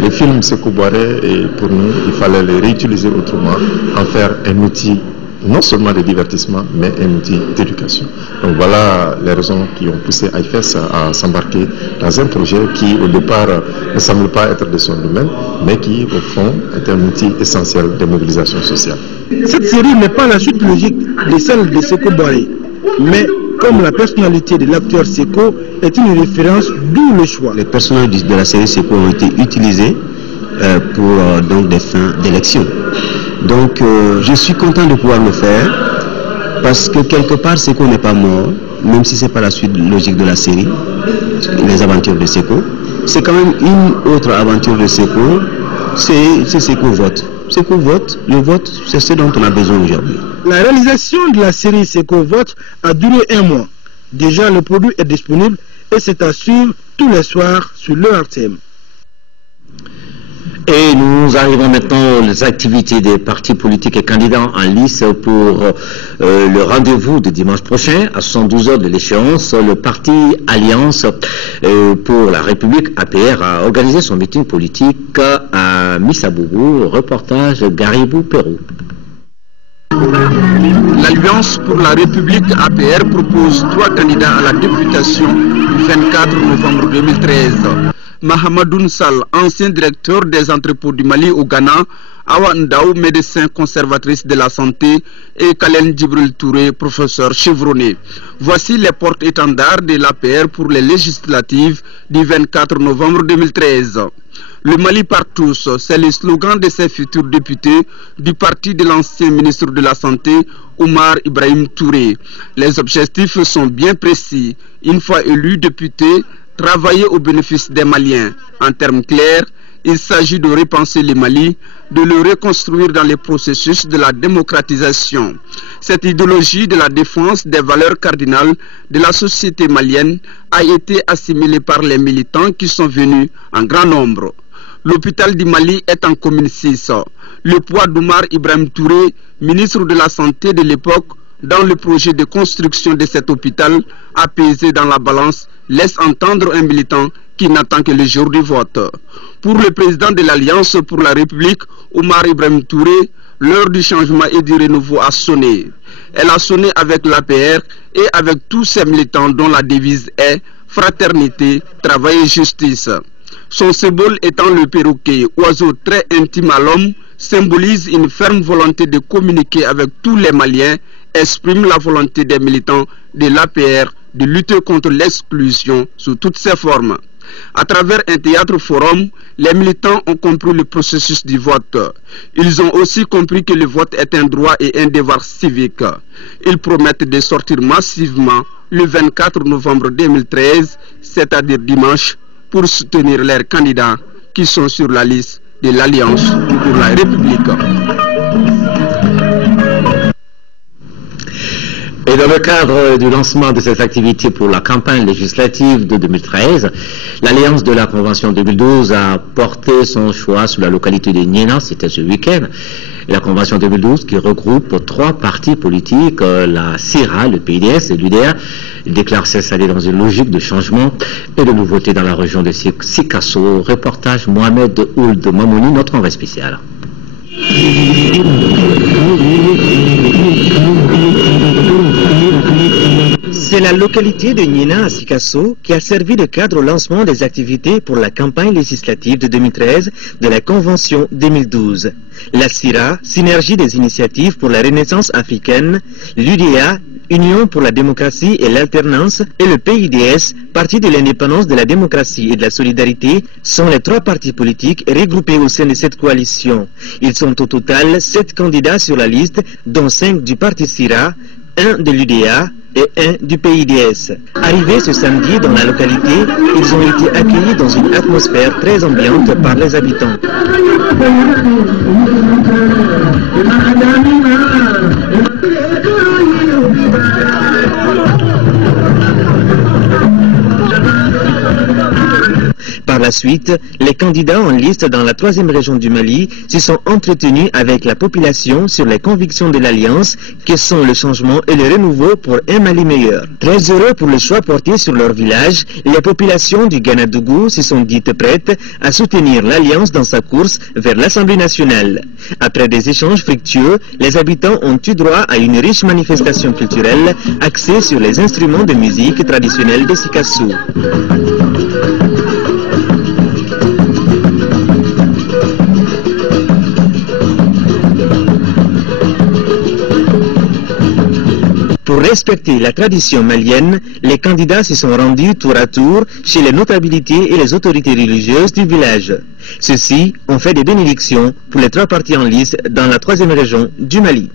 Le film Sékou Boiré, pour nous, il fallait le réutiliser autrement, en faire un outil non seulement de divertissement, mais un outil d'éducation. Donc voilà les raisons qui ont poussé IFES à s'embarquer dans un projet qui, au départ, ne semble pas être de son domaine, mais qui, au fond, est un outil essentiel de mobilisation sociale. Cette série n'est pas la suite logique de celle de Sékou Boiré, mais comme la personnalité de l'acteur Sékou est une référence, d'où le choix. Les personnages de la série Sékou ont été utilisés pour donc des fins d'élection. Donc je suis content de pouvoir le faire parce que quelque part Sékou n'est pas mort, même si ce n'est pas la suite logique de la série, les aventures de Sékou. C'est quand même une autre aventure de Sékou, c'est Sékou vote. Seko Vote, le vote, c'est ce dont on a besoin aujourd'hui. La réalisation de la série Seko Vote a duré 1 mois. Déjà, le produit est disponible et c'est à suivre tous les soirs sur le RTM. Et nous arrivons maintenant aux activités des partis politiques et candidats en lice pour le rendez-vous de dimanche prochain, à 72 heures de l'échéance. Le parti Alliance pour la République, APR, a organisé son meeting politique à Missabougou. Reportage Garibou, Pérou. L'Alliance pour la République APR propose 3 candidats à la députation du 24 novembre 2013. Mahamadoun Sall, ancien directeur des entrepôts du Mali au Ghana, Awa Ndaou, médecin conservatrice de la santé, et Kalen Djibril Touré, professeur chevronné. Voici les porte-étendards de l'APR pour les législatives du 24 novembre 2013. Le Mali par tous, c'est le slogan de ces futurs députés du parti de l'ancien ministre de la Santé, Oumar Ibrahim Touré. Les objectifs sont bien précis. Une fois élu député, travailler au bénéfice des Maliens. En termes clairs, il s'agit de repenser le Mali, de le reconstruire dans les processus de la démocratisation. Cette idéologie de la défense des valeurs cardinales de la société malienne a été assimilée par les militants qui sont venus en grand nombre. L'hôpital du Mali est en commune 6. Le poids d'Oumar Ibrahim Touré, ministre de la Santé de l'époque, dans le projet de construction de cet hôpital, apaisé dans la balance, laisse entendre un militant qui n'attend que le jour du vote. Pour le président de l'Alliance pour la République, Oumar Ibrahim Touré, l'heure du changement et du renouveau a sonné. Elle a sonné avec l'APR et avec tous ses militants dont la devise est fraternité, travail et justice. Son symbole étant le perroquet, oiseau très intime à l'homme, symbolise une ferme volonté de communiquer avec tous les Maliens, exprime la volonté des militants de l'APR de lutter contre l'exclusion sous toutes ses formes. À travers un théâtre forum, les militants ont compris le processus du vote. Ils ont aussi compris que le vote est un droit et un devoir civique. Ils promettent de sortir massivement le 24 novembre 2013, c'est-à-dire dimanche, pour soutenir leurs candidats qui sont sur la liste de l'Alliance pour la République. Et dans le cadre du lancement de ces activités pour la campagne législative de 2013, l'Alliance de la Convention 2012 a porté son choix sur la localité de Niena, c'était ce week-end. Et la Convention 2012 qui regroupe 3 partis politiques, la CIRA, le PIDS et l'UDA, déclare s'installer dans une logique de changement et de nouveauté dans la région de Sikasso. Reportage Mohamed Ould Mamouni, notre envoyé spécial. C'est la localité de Niena à Sikasso qui a servi de cadre au lancement des activités pour la campagne législative de 2013 de la Convention 2012. La CIRA, Synergie des initiatives pour la renaissance africaine, l'UDA, Union pour la démocratie et l'alternance, et le PIDS, Parti de l'indépendance, de la démocratie et de la solidarité, sont les 3 partis politiques regroupés au sein de cette coalition. Ils sont au total 7 candidats sur la liste, dont 5 du Parti CIRA, 1 de l'UDA et 1 du PIDS. Arrivés ce samedi dans la localité, ils ont été accueillis dans une atmosphère très ambiante par les habitants. Par la suite, les candidats en liste dans la 3e région du Mali se sont entretenus avec la population sur les convictions de l'Alliance, qui sont le changement et le renouveau pour un Mali meilleur. Très heureux pour le choix porté sur leur village, les populations du Ganadougou se sont dites prêtes à soutenir l'Alliance dans sa course vers l'Assemblée nationale. Après des échanges fructueux, les habitants ont eu droit à une riche manifestation culturelle axée sur les instruments de musique traditionnels de Sikasso. Pour respecter la tradition malienne, les candidats se sont rendus tour à tour chez les notabilités et les autorités religieuses du village. Ceux-ci ont fait des bénédictions pour les 3 partis en lice dans la 3e région du Mali.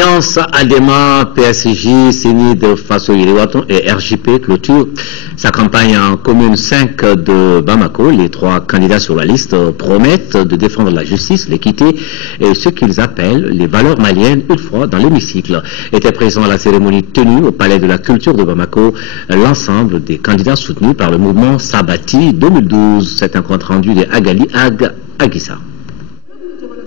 L'alliance ADEMA, PSJ, CENID, Faso Iriwaton et RJP clôture sa campagne en commune 5 de Bamako. Les 3 candidats sur la liste promettent de défendre la justice, l'équité et ce qu'ils appellent les valeurs maliennes une fois dans l'hémicycle. Était présent à la cérémonie tenue au Palais de la Culture de Bamako l'ensemble des candidats soutenus par le mouvement Sabati 2012. C'est un compte rendu de Agali Agissa.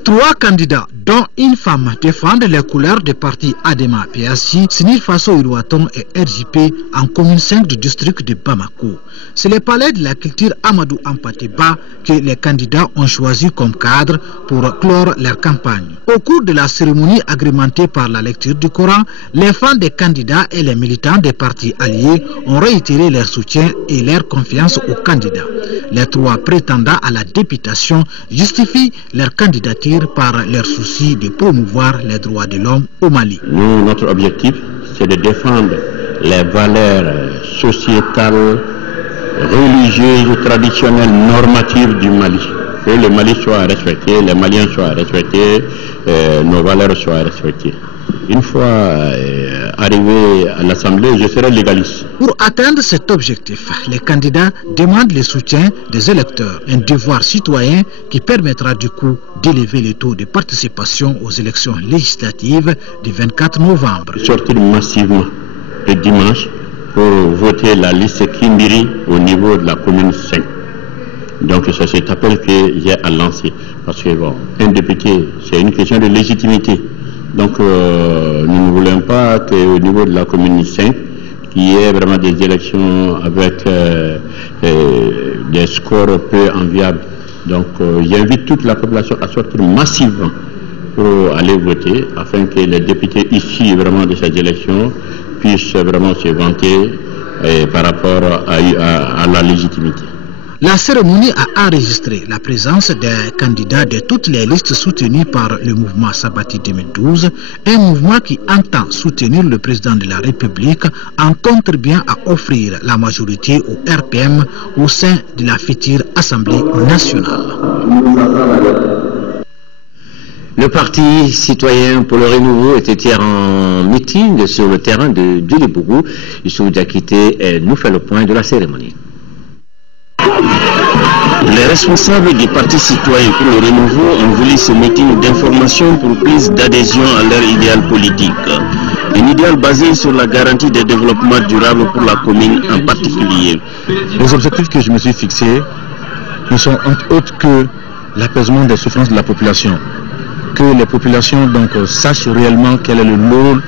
3 candidats, dont une femme, défendent les couleurs des partis ADEMA, PSJ, Sinir Faso Irouaton et RJP en commune 5 du district de Bamako. C'est le palais de la culture Amadou Ampateba que les candidats ont choisi comme cadre pour clore leur campagne. Au cours de la cérémonie agrémentée par la lecture du Coran, les fans des candidats et les militants des partis alliés ont réitéré leur soutien et leur confiance aux candidats. Les 3 prétendants à la députation justifient leur candidature par leur souci de promouvoir les droits de l'homme au Mali. Nous, notre objectif, c'est de défendre les valeurs sociétales, religieuses, traditionnelles, normatives du Mali. Que le Mali soit respecté, les Maliens soient respectés, nos valeurs soient respectées. Une fois arrivé à l'Assemblée, je serai légaliste. Pour atteindre cet objectif, les candidats demandent le soutien des électeurs, un devoir citoyen qui permettra du coup d'élever le taux de participation aux élections législatives du 24 novembre. Sortir massivement le dimanche pour voter la liste Kimbiri au niveau de la commune 5. Donc c'est cet appel que j'ai à lancer. Parce que bon, un député, c'est une question de légitimité. Donc nous ne voulons pas qu'au niveau de la commune 5, qu'il y ait vraiment des élections avec des scores peu enviables. Donc j'invite toute la population à sortir massivement pour aller voter, afin que les députés issus vraiment de ces élections puissent vraiment se vanter par rapport à la légitimité. La cérémonie a enregistré la présence des candidats de toutes les listes soutenues par le mouvement Sabati 2012, un mouvement qui entend soutenir le président de la République en contribuant à offrir la majorité au RPM au sein de la future Assemblée nationale. Le Parti citoyen pour le renouveau était hier en meeting sur le terrain de Djolibougou. Issou Diakité nous fait le point de la cérémonie. Les responsables du Parti citoyen pour le renouveau ont voulu ce meeting d'information pour prise d'adhésion à leur idéal politique. Un idéal basé sur la garantie de développement durable pour la commune en particulier. Les objectifs que je me suis fixés ne sont entre autres que l'apaisement des souffrances de la population. Que les populations donc sachent réellement quel est le rôle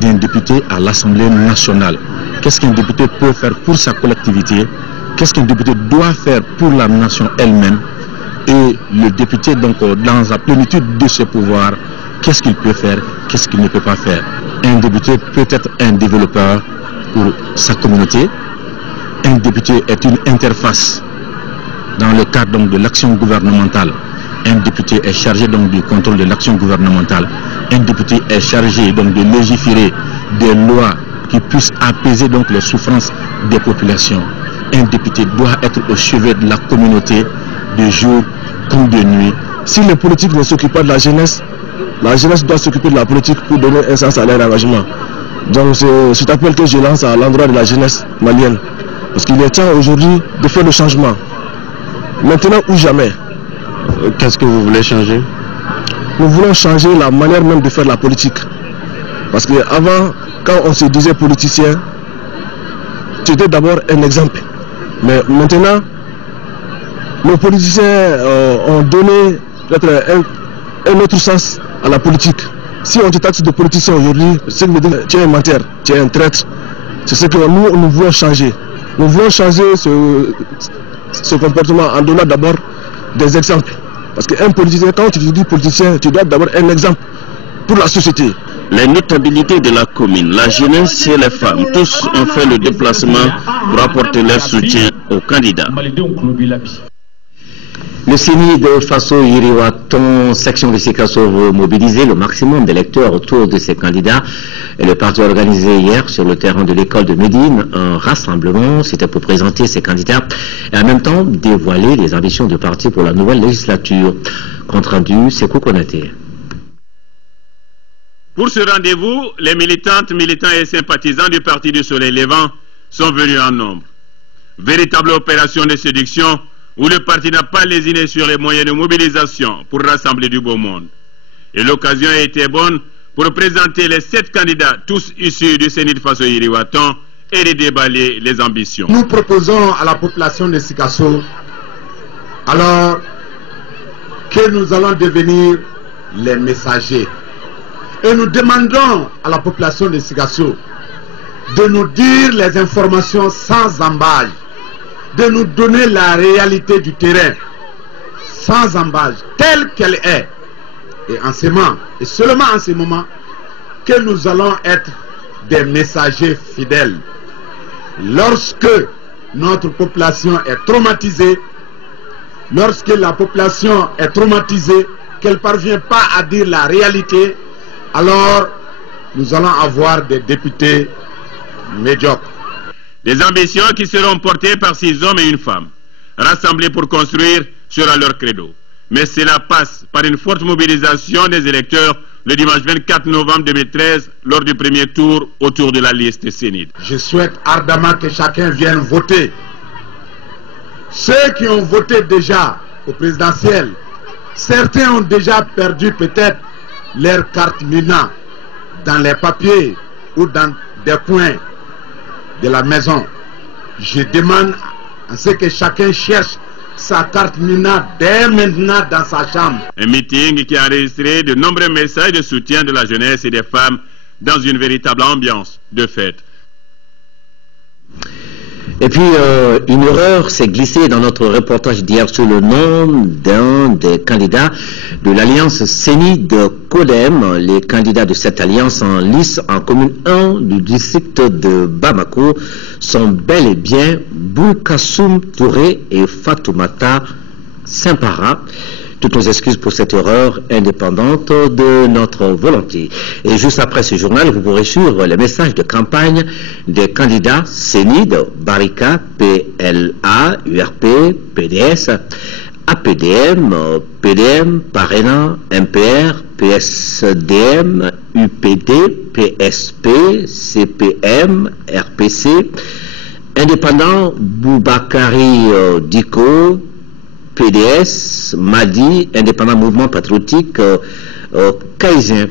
d'un député à l'Assemblée nationale. Qu'est-ce qu'un député peut faire pour sa collectivité? Qu'est-ce qu'un député doit faire pour la nation elle-même? Et le député, donc, dans la plénitude de ses pouvoirs, qu'est-ce qu'il peut faire, qu'est-ce qu'il ne peut pas faire? Un député peut être un développeur pour sa communauté. Un député est une interface dans le cadre donc, de l'action gouvernementale. Un député est chargé donc du contrôle de l'action gouvernementale. Un député est chargé donc de légiférer des lois qui puissent apaiser donc les souffrances des populations. Un député doit être au chevet de la communauté de jour comme de nuit. Si les politiques ne s'occupent pas de la jeunesse doit s'occuper de la politique pour donner un sens à leur engagement. Donc c'est cet appel que je lance à l'endroit de la jeunesse malienne. Parce qu'il est temps aujourd'hui de faire le changement. Maintenant ou jamais. Qu'est-ce que vous voulez changer? Nous voulons changer la manière même de faire la politique. Parce qu'avant, quand on se disait politicien, c'était d'abord un exemple. Mais maintenant, nos politiciens ont donné un autre sens à la politique. Si on te taxe de politicien aujourd'hui, c'est que tu es un menteur, tu es un traître. C'est ce que nous voulons changer. Nous voulons changer ce comportement en donnant d'abord des exemples. Parce qu'un politicien, quand tu dis politicien, tu dois d'abord un exemple pour la société. Les notabilités de la commune, la jeunesse et les femmes, tous ont fait le déplacement pour apporter leur soutien aux candidats. Le CENI de Faso Iriwaton, section de Sikasso, veut mobiliser le maximum d'électeurs autour de ses candidats. Et le parti a organisé hier sur le terrain de l'école de Médine un rassemblement. C'était pour présenter ses candidats et en même temps dévoiler les ambitions du parti pour la nouvelle législature. Compte rendu, c'est Kokonaté. Pour ce rendez-vous, les militantes, militants et sympathisants du Parti du Soleil Levant sont venus en nombre. Véritable opération de séduction où le parti n'a pas lésiné sur les moyens de mobilisation pour rassembler du beau monde. Et l'occasion a été bonne pour présenter les 7 candidats, tous issus du Sénit Faso Yiriwaton, et de déballer les ambitions. Nous proposons à la population de Sikasso alors que nous allons devenir les messagers. Et nous demandons à la population de Sikasso de nous dire les informations sans embâche, de nous donner la réalité du terrain sans embâche, telle qu'elle est. Et en ce moment, et seulement en ce moment, que nous allons être des messagers fidèles. Lorsque notre population est traumatisée, lorsque la population est traumatisée, qu'elle ne parvient pas à dire la réalité, alors nous allons avoir des députés médiocres. Des ambitions qui seront portées par 6 hommes et une femme. Rassemblés pour construire sera leur credo. Mais cela passe par une forte mobilisation des électeurs le dimanche 24 novembre 2013 lors du premier tour autour de la liste Sénit. Je souhaite ardemment que chacun vienne voter. Ceux qui ont voté déjà au présidentiel, certains ont déjà perdu peut-être leur carte Mina dans les papiers ou dans des coins de la maison. Je demande à ce que chacun cherche sa carte Mina dès maintenant dans sa chambre. Un meeting qui a enregistré de nombreux messages de soutien de la jeunesse et des femmes dans une véritable ambiance de fête. Et puis, une erreur s'est glissée dans notre reportage d'hier sur le nom d'un des candidats de l'alliance Sénid-Codem. Les candidats de cette alliance en lice en commune 1 du district de Bamako sont bel et bien Boukassoum Touré et Fatoumata Simpara. Toutes nos excuses pour cette erreur indépendante de notre volonté. Et juste après ce journal, vous pourrez suivre les messages de campagne des candidats Sénid, Barika, PLA, URP, PDS, APDM, PDM, Parena, MPR, PSDM, UPD, PSP, CPM, RPC, Indépendant, Boubakari Diko, PDS, Madi, Indépendant Mouvement Patriotique, Kaïsien.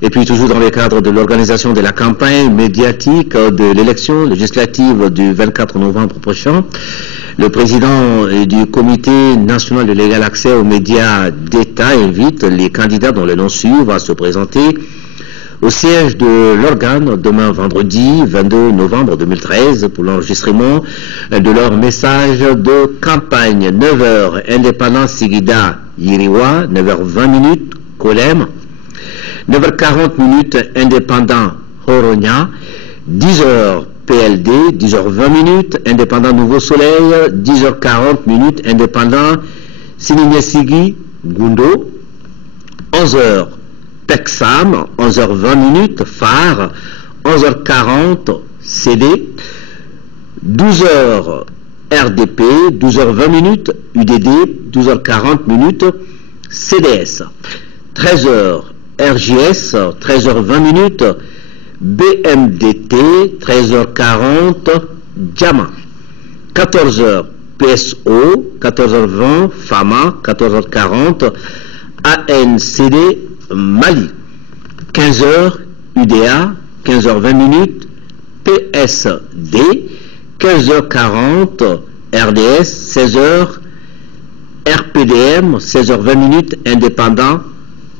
Et puis toujours dans le cadre de l'organisation de la campagne médiatique de l'élection législative du 24 novembre prochain, le président du comité national de l'égal accès aux médias d'État invite les candidats dont le nom suivent à se présenter au siège de l'organe demain vendredi 22 novembre 2013 pour l'enregistrement de leur message de campagne. 9h, Indépendant Sigida Yiriwa, 9h20, Kolem, 9h40, Indépendant Horonia, 10h, PLD, 10h20, Indépendant Nouveau Soleil, 10h40, Indépendant Sinimesigi Gundo, 11h, Texam, 11h20, Phare, 11h40, CD, 12h, RDP, 12h20, UDD, 12h40, CDS, 13h, RJS, 13h20, BMDT, 13h40, Diama, 14h, PSO, 14h20, FAMA, 14h40, ANCD, Mali, 15h, UDA, 15h20, PSD, 15h40, RDS, 16h, RPDM, 16h20, Indépendant,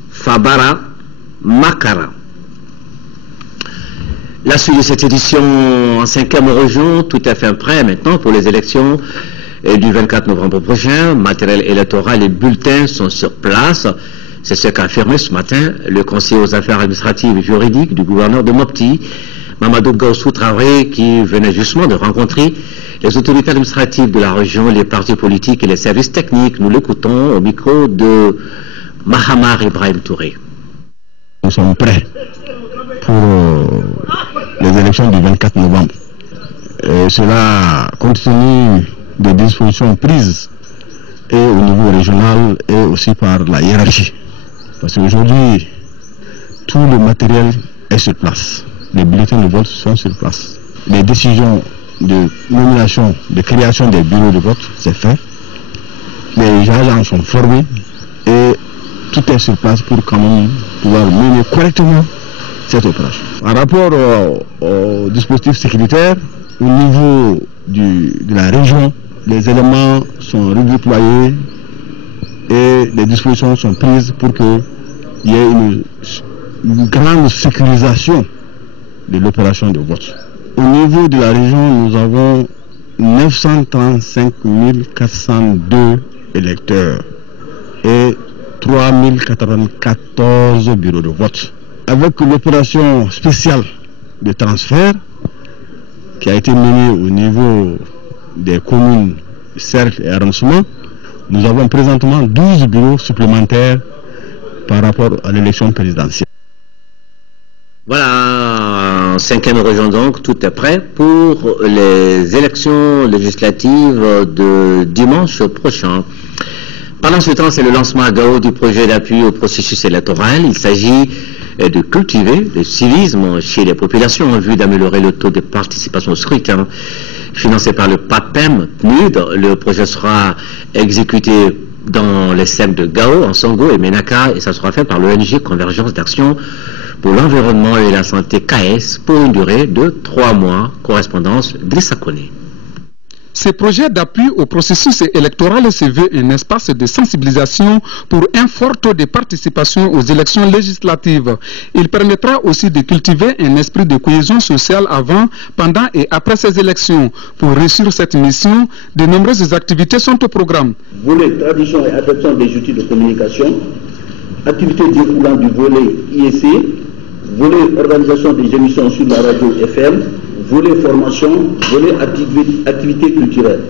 Fabara, Makara. La suite de cette édition en 5e région, tout à fait prêt maintenant pour les élections du 24 novembre prochain. Matériel électoral et bulletins sont sur place. C'est ce qu'a affirmé ce matin le conseiller aux affaires administratives et juridiques du gouverneur de Mopti, Mamadou Gaussou Traoré, qui venait justement de rencontrer les autorités administratives de la région, les partis politiques et les services techniques. Nous l'écoutons au micro de Mahamar Ibrahim Touré. Nous sommes prêts pour les élections du 24 novembre. Et cela compte tenu des dispositions prises et au niveau régional et aussi par la hiérarchie. Parce qu'aujourd'hui, tout le matériel est sur place. Les bulletins de vote sont sur place. Les décisions de nomination, de création des bureaux de vote, c'est fait. Les agents sont formés et tout est sur place pour quand même pouvoir mener correctement cette opération. Par rapport au dispositif sécuritaire, au niveau de la région, les éléments sont redéployés et les dispositions sont prises pour qu'il y ait une grande sécurisation de l'opération de vote. Au niveau de la région, nous avons 935 402 électeurs et 3094 bureaux de vote. Avec l'opération spéciale de transfert qui a été menée au niveau des communes, cercles et arrondissements, nous avons présentement 12 bureaux supplémentaires par rapport à l'élection présidentielle. Voilà, en 5e région donc, tout est prêt pour les élections législatives de dimanche prochain. Pendant ce temps, c'est le lancement à Gao du projet d'appui au processus électoral. Il s'agit de cultiver le civisme chez les populations en vue d'améliorer le taux de participation au scrutin. Financé par le PAPEM-PNUD, le projet sera exécuté dans les cercles de Gao, en Songo et Menaka, et ça sera fait par l'ONG Convergence d'Action pour l'environnement et la santé KS pour une durée de 3 mois. Correspondance d'Issa Koné. Ce projet d'appui au processus électoral se veut un espace de sensibilisation pour un fort taux de participation aux élections législatives. Il permettra aussi de cultiver un esprit de cohésion sociale avant, pendant et après ces élections. Pour réussir cette mission, de nombreuses activités sont au programme. Volet tradition et adoption des outils de communication, activités découlant du volet IEC, volet organisation des émissions sur la radio FM, volet formation, volet activité culturelle.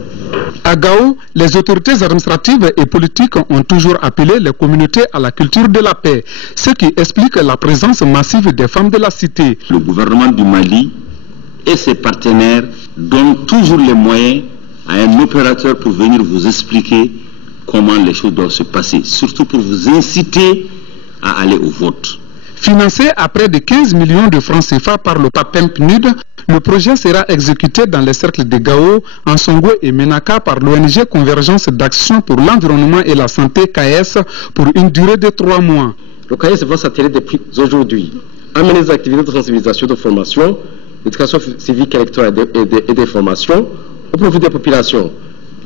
À Gao, les autorités administratives et politiques ont toujours appelé les communautés à la culture de la paix, ce qui explique la présence massive des femmes de la cité. Le gouvernement du Mali et ses partenaires donnent toujours les moyens à un opérateur pour venir vous expliquer comment les choses doivent se passer, surtout pour vous inciter à aller au vote. Financé à près de 15 millions de francs CFA par le PAPEM-PNUD, le projet sera exécuté dans les cercles de Gao, en Songo et Menaka par l'ONG Convergence d'Action pour l'environnement et la santé KS pour une durée de 3 mois. Le KS va s'atteler depuis aujourd'hui à mener des activités de sensibilisation, de formation, d'éducation civique, électorale et d'information au profit des populations,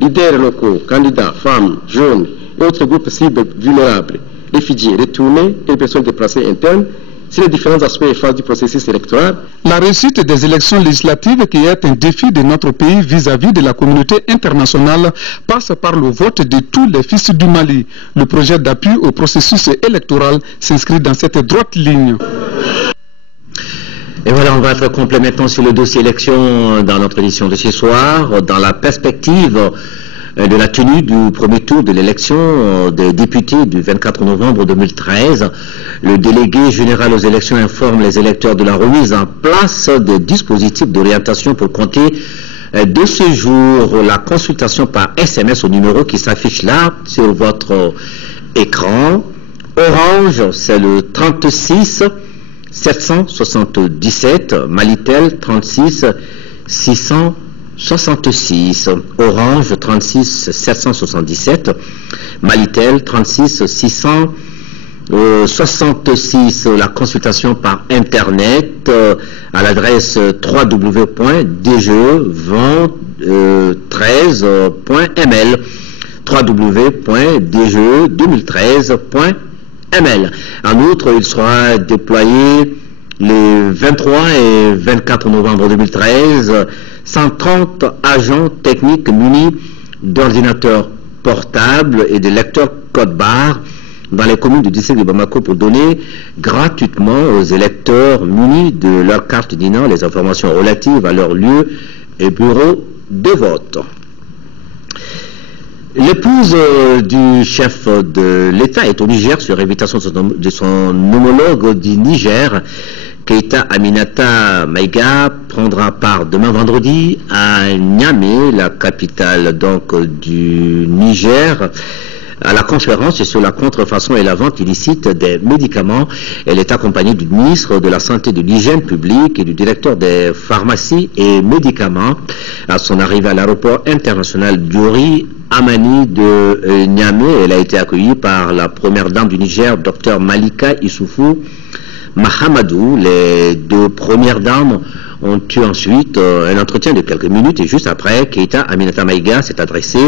leaders locaux, candidats, femmes, jeunes et autres groupes cibles vulnérables, réfugiés, retournés et personnes déplacées internes, sur les différents aspects et phases du processus électoral. La réussite des élections législatives, qui est un défi de notre pays vis-à-vis de la communauté internationale, passe par le vote de tous les fils du Mali. Le projet d'appui au processus électoral s'inscrit dans cette droite ligne. Et voilà, on va être complet maintenant sur le dossier élection dans notre édition de ce soir, dans la perspective de la tenue du premier tour de l'élection des députés du 24 novembre 2013. Le délégué général aux élections informe les électeurs de la remise en place des dispositifs d'orientation pour compter de ce jour la consultation par SMS au numéro qui s'affiche là sur votre écran. Orange, c'est le 36 777, Malitel 36 666, Orange 36 777, Malitel 36 666, la consultation par internet à l'adresse www.dge2013.ml, www.dge2013.ml. En outre, il sera déployé les 23 et 24 novembre 2013, 130 agents techniques munis d'ordinateurs portables et de lecteurs code-barres dans les communes du district de Bamako pour donner gratuitement aux électeurs munis de leur carte d'identité les informations relatives à leur lieu et bureau de vote. L'épouse du chef de l'État est au Niger sur invitation de son homologue du Niger. Keïta Aminata Maïga prendra part demain vendredi à Niamey, la capitale donc du Niger, à la conférence sur la contrefaçon et la vente illicite des médicaments. Elle est accompagnée du ministre de la Santé et de l'Hygiène publique et du directeur des pharmacies et médicaments. À son arrivée à l'aéroport international Diori Amani de Niamey, elle a été accueillie par la première dame du Niger, Dr Malika Issoufou Mahamadou. Les deux premières dames ont eu ensuite un entretien de quelques minutes et juste après, Keita Aminata Maïga s'est adressée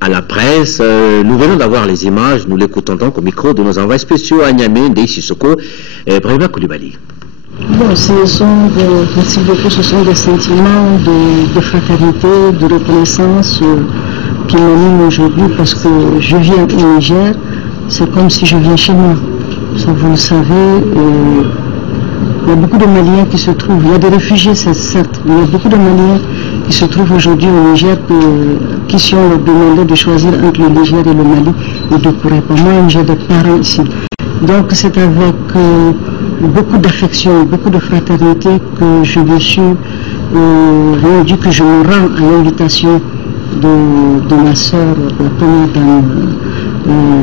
à la presse. Nous venons d'avoir les images, nous l'écoutons donc au micro de nos envoyés spéciaux à Niamey, Ndei Sissoko et Brahima Koulibaly. Bon, merci beaucoup, ce sont des sentiments de fraternité, de reconnaissance qui m'animent aujourd'hui parce que je viens au Niger, c'est comme si je viens chez moi. Ça, vous le savez, il y a beaucoup de Maliens qui se trouvent, il y a des réfugiés, certes, mais il y a beaucoup de Maliens qui se trouvent aujourd'hui au Niger qui si on leur demandait de choisir entre le Niger et le Mali, ils ne pourraient pas. Moi, j'ai des parents ici. Donc c'est avec beaucoup d'affection, beaucoup de fraternité que je me suis rendu, que je me rends à l'invitation de ma soeur, la première dame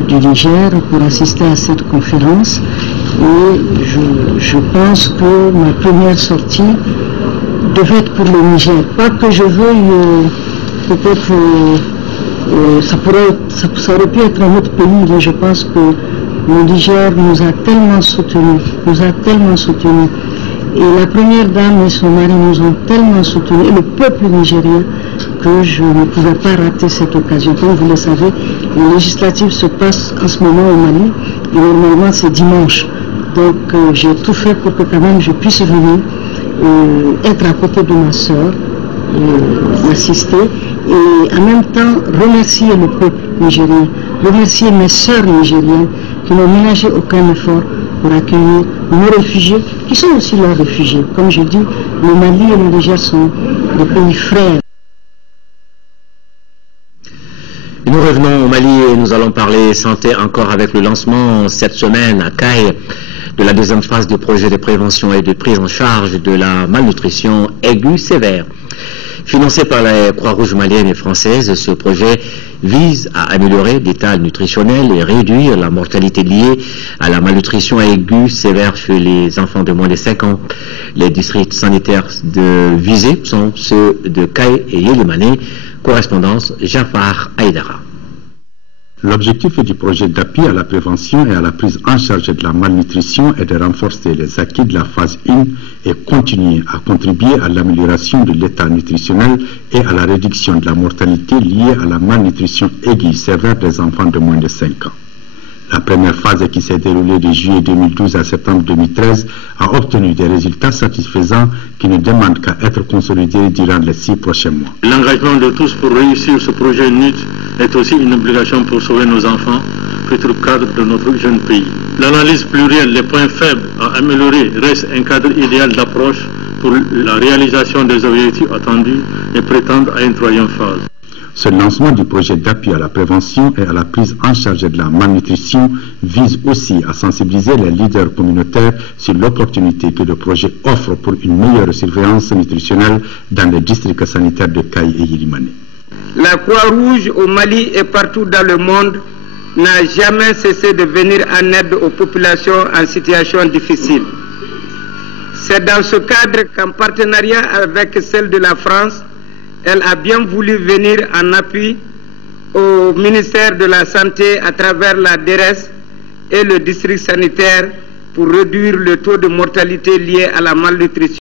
du Niger, pour assister à cette conférence. Et je pense que ma première sortie devait être pour le Niger. Pas que je veuille, peut-être, ça aurait pu être un autre pays, mais je pense que le Niger nous a tellement soutenus, Et la première dame et son mari nous ont tellement soutenus, et le peuple nigérien, que je ne pouvais pas rater cette occasion. Comme vous le savez, les législatives se passent en ce moment au Mali, et normalement c'est dimanche. Donc j'ai tout fait pour que quand même je puisse venir, être à côté de ma soeur, l'assister, et en même temps remercier le peuple nigérien, remercier mes sœurs nigériennes qui n'ont ménagé aucun effort pour accueillir nos réfugiés, qui sont aussi leurs réfugiés. Comme je dis, le Mali et le Niger sont des pays frères. Et nous revenons au Mali et nous allons parler santé encore avec le lancement cette semaine à Kay de la deuxième phase du projet de prévention et de prise en charge de la malnutrition aiguë sévère. Financé par la Croix-Rouge malienne et française, ce projet vise à améliorer l'état nutritionnel et réduire la mortalité liée à la malnutrition aiguë sévère chez les enfants de moins de 5 ans. Les districts sanitaires visés sont ceux de Kay et Yelimane. Correspondance Jafar Aïdara. L'objectif du projet d'appui à la prévention et à la prise en charge de la malnutrition est de renforcer les acquis de la phase 1 et continuer à contribuer à l'amélioration de l'état nutritionnel et à la réduction de la mortalité liée à la malnutrition aiguë sévère des enfants de moins de 5 ans. La première phase, qui s'est déroulée de juillet 2012 à septembre 2013, a obtenu des résultats satisfaisants qui ne demandent qu'à être consolidés durant les 6 prochains mois. L'engagement de tous pour réussir ce projet NUT est aussi une obligation pour sauver nos enfants, futur cadre de notre jeune pays. L'analyse plurielle, les points faibles à améliorer reste un cadre idéal d'approche pour la réalisation des objectifs attendus et prétendre à une troisième phase. Ce lancement du projet d'appui à la prévention et à la prise en charge de la malnutrition vise aussi à sensibiliser les leaders communautaires sur l'opportunité que le projet offre pour une meilleure surveillance nutritionnelle dans les districts sanitaires de Kay et Yelimane. La Croix-Rouge au Mali et partout dans le monde n'a jamais cessé de venir en aide aux populations en situation difficile. C'est dans ce cadre qu'en partenariat avec celle de la France, elle a bien voulu venir en appui au ministère de la Santé à travers la DRS et le district sanitaire pour réduire le taux de mortalité lié à la malnutrition.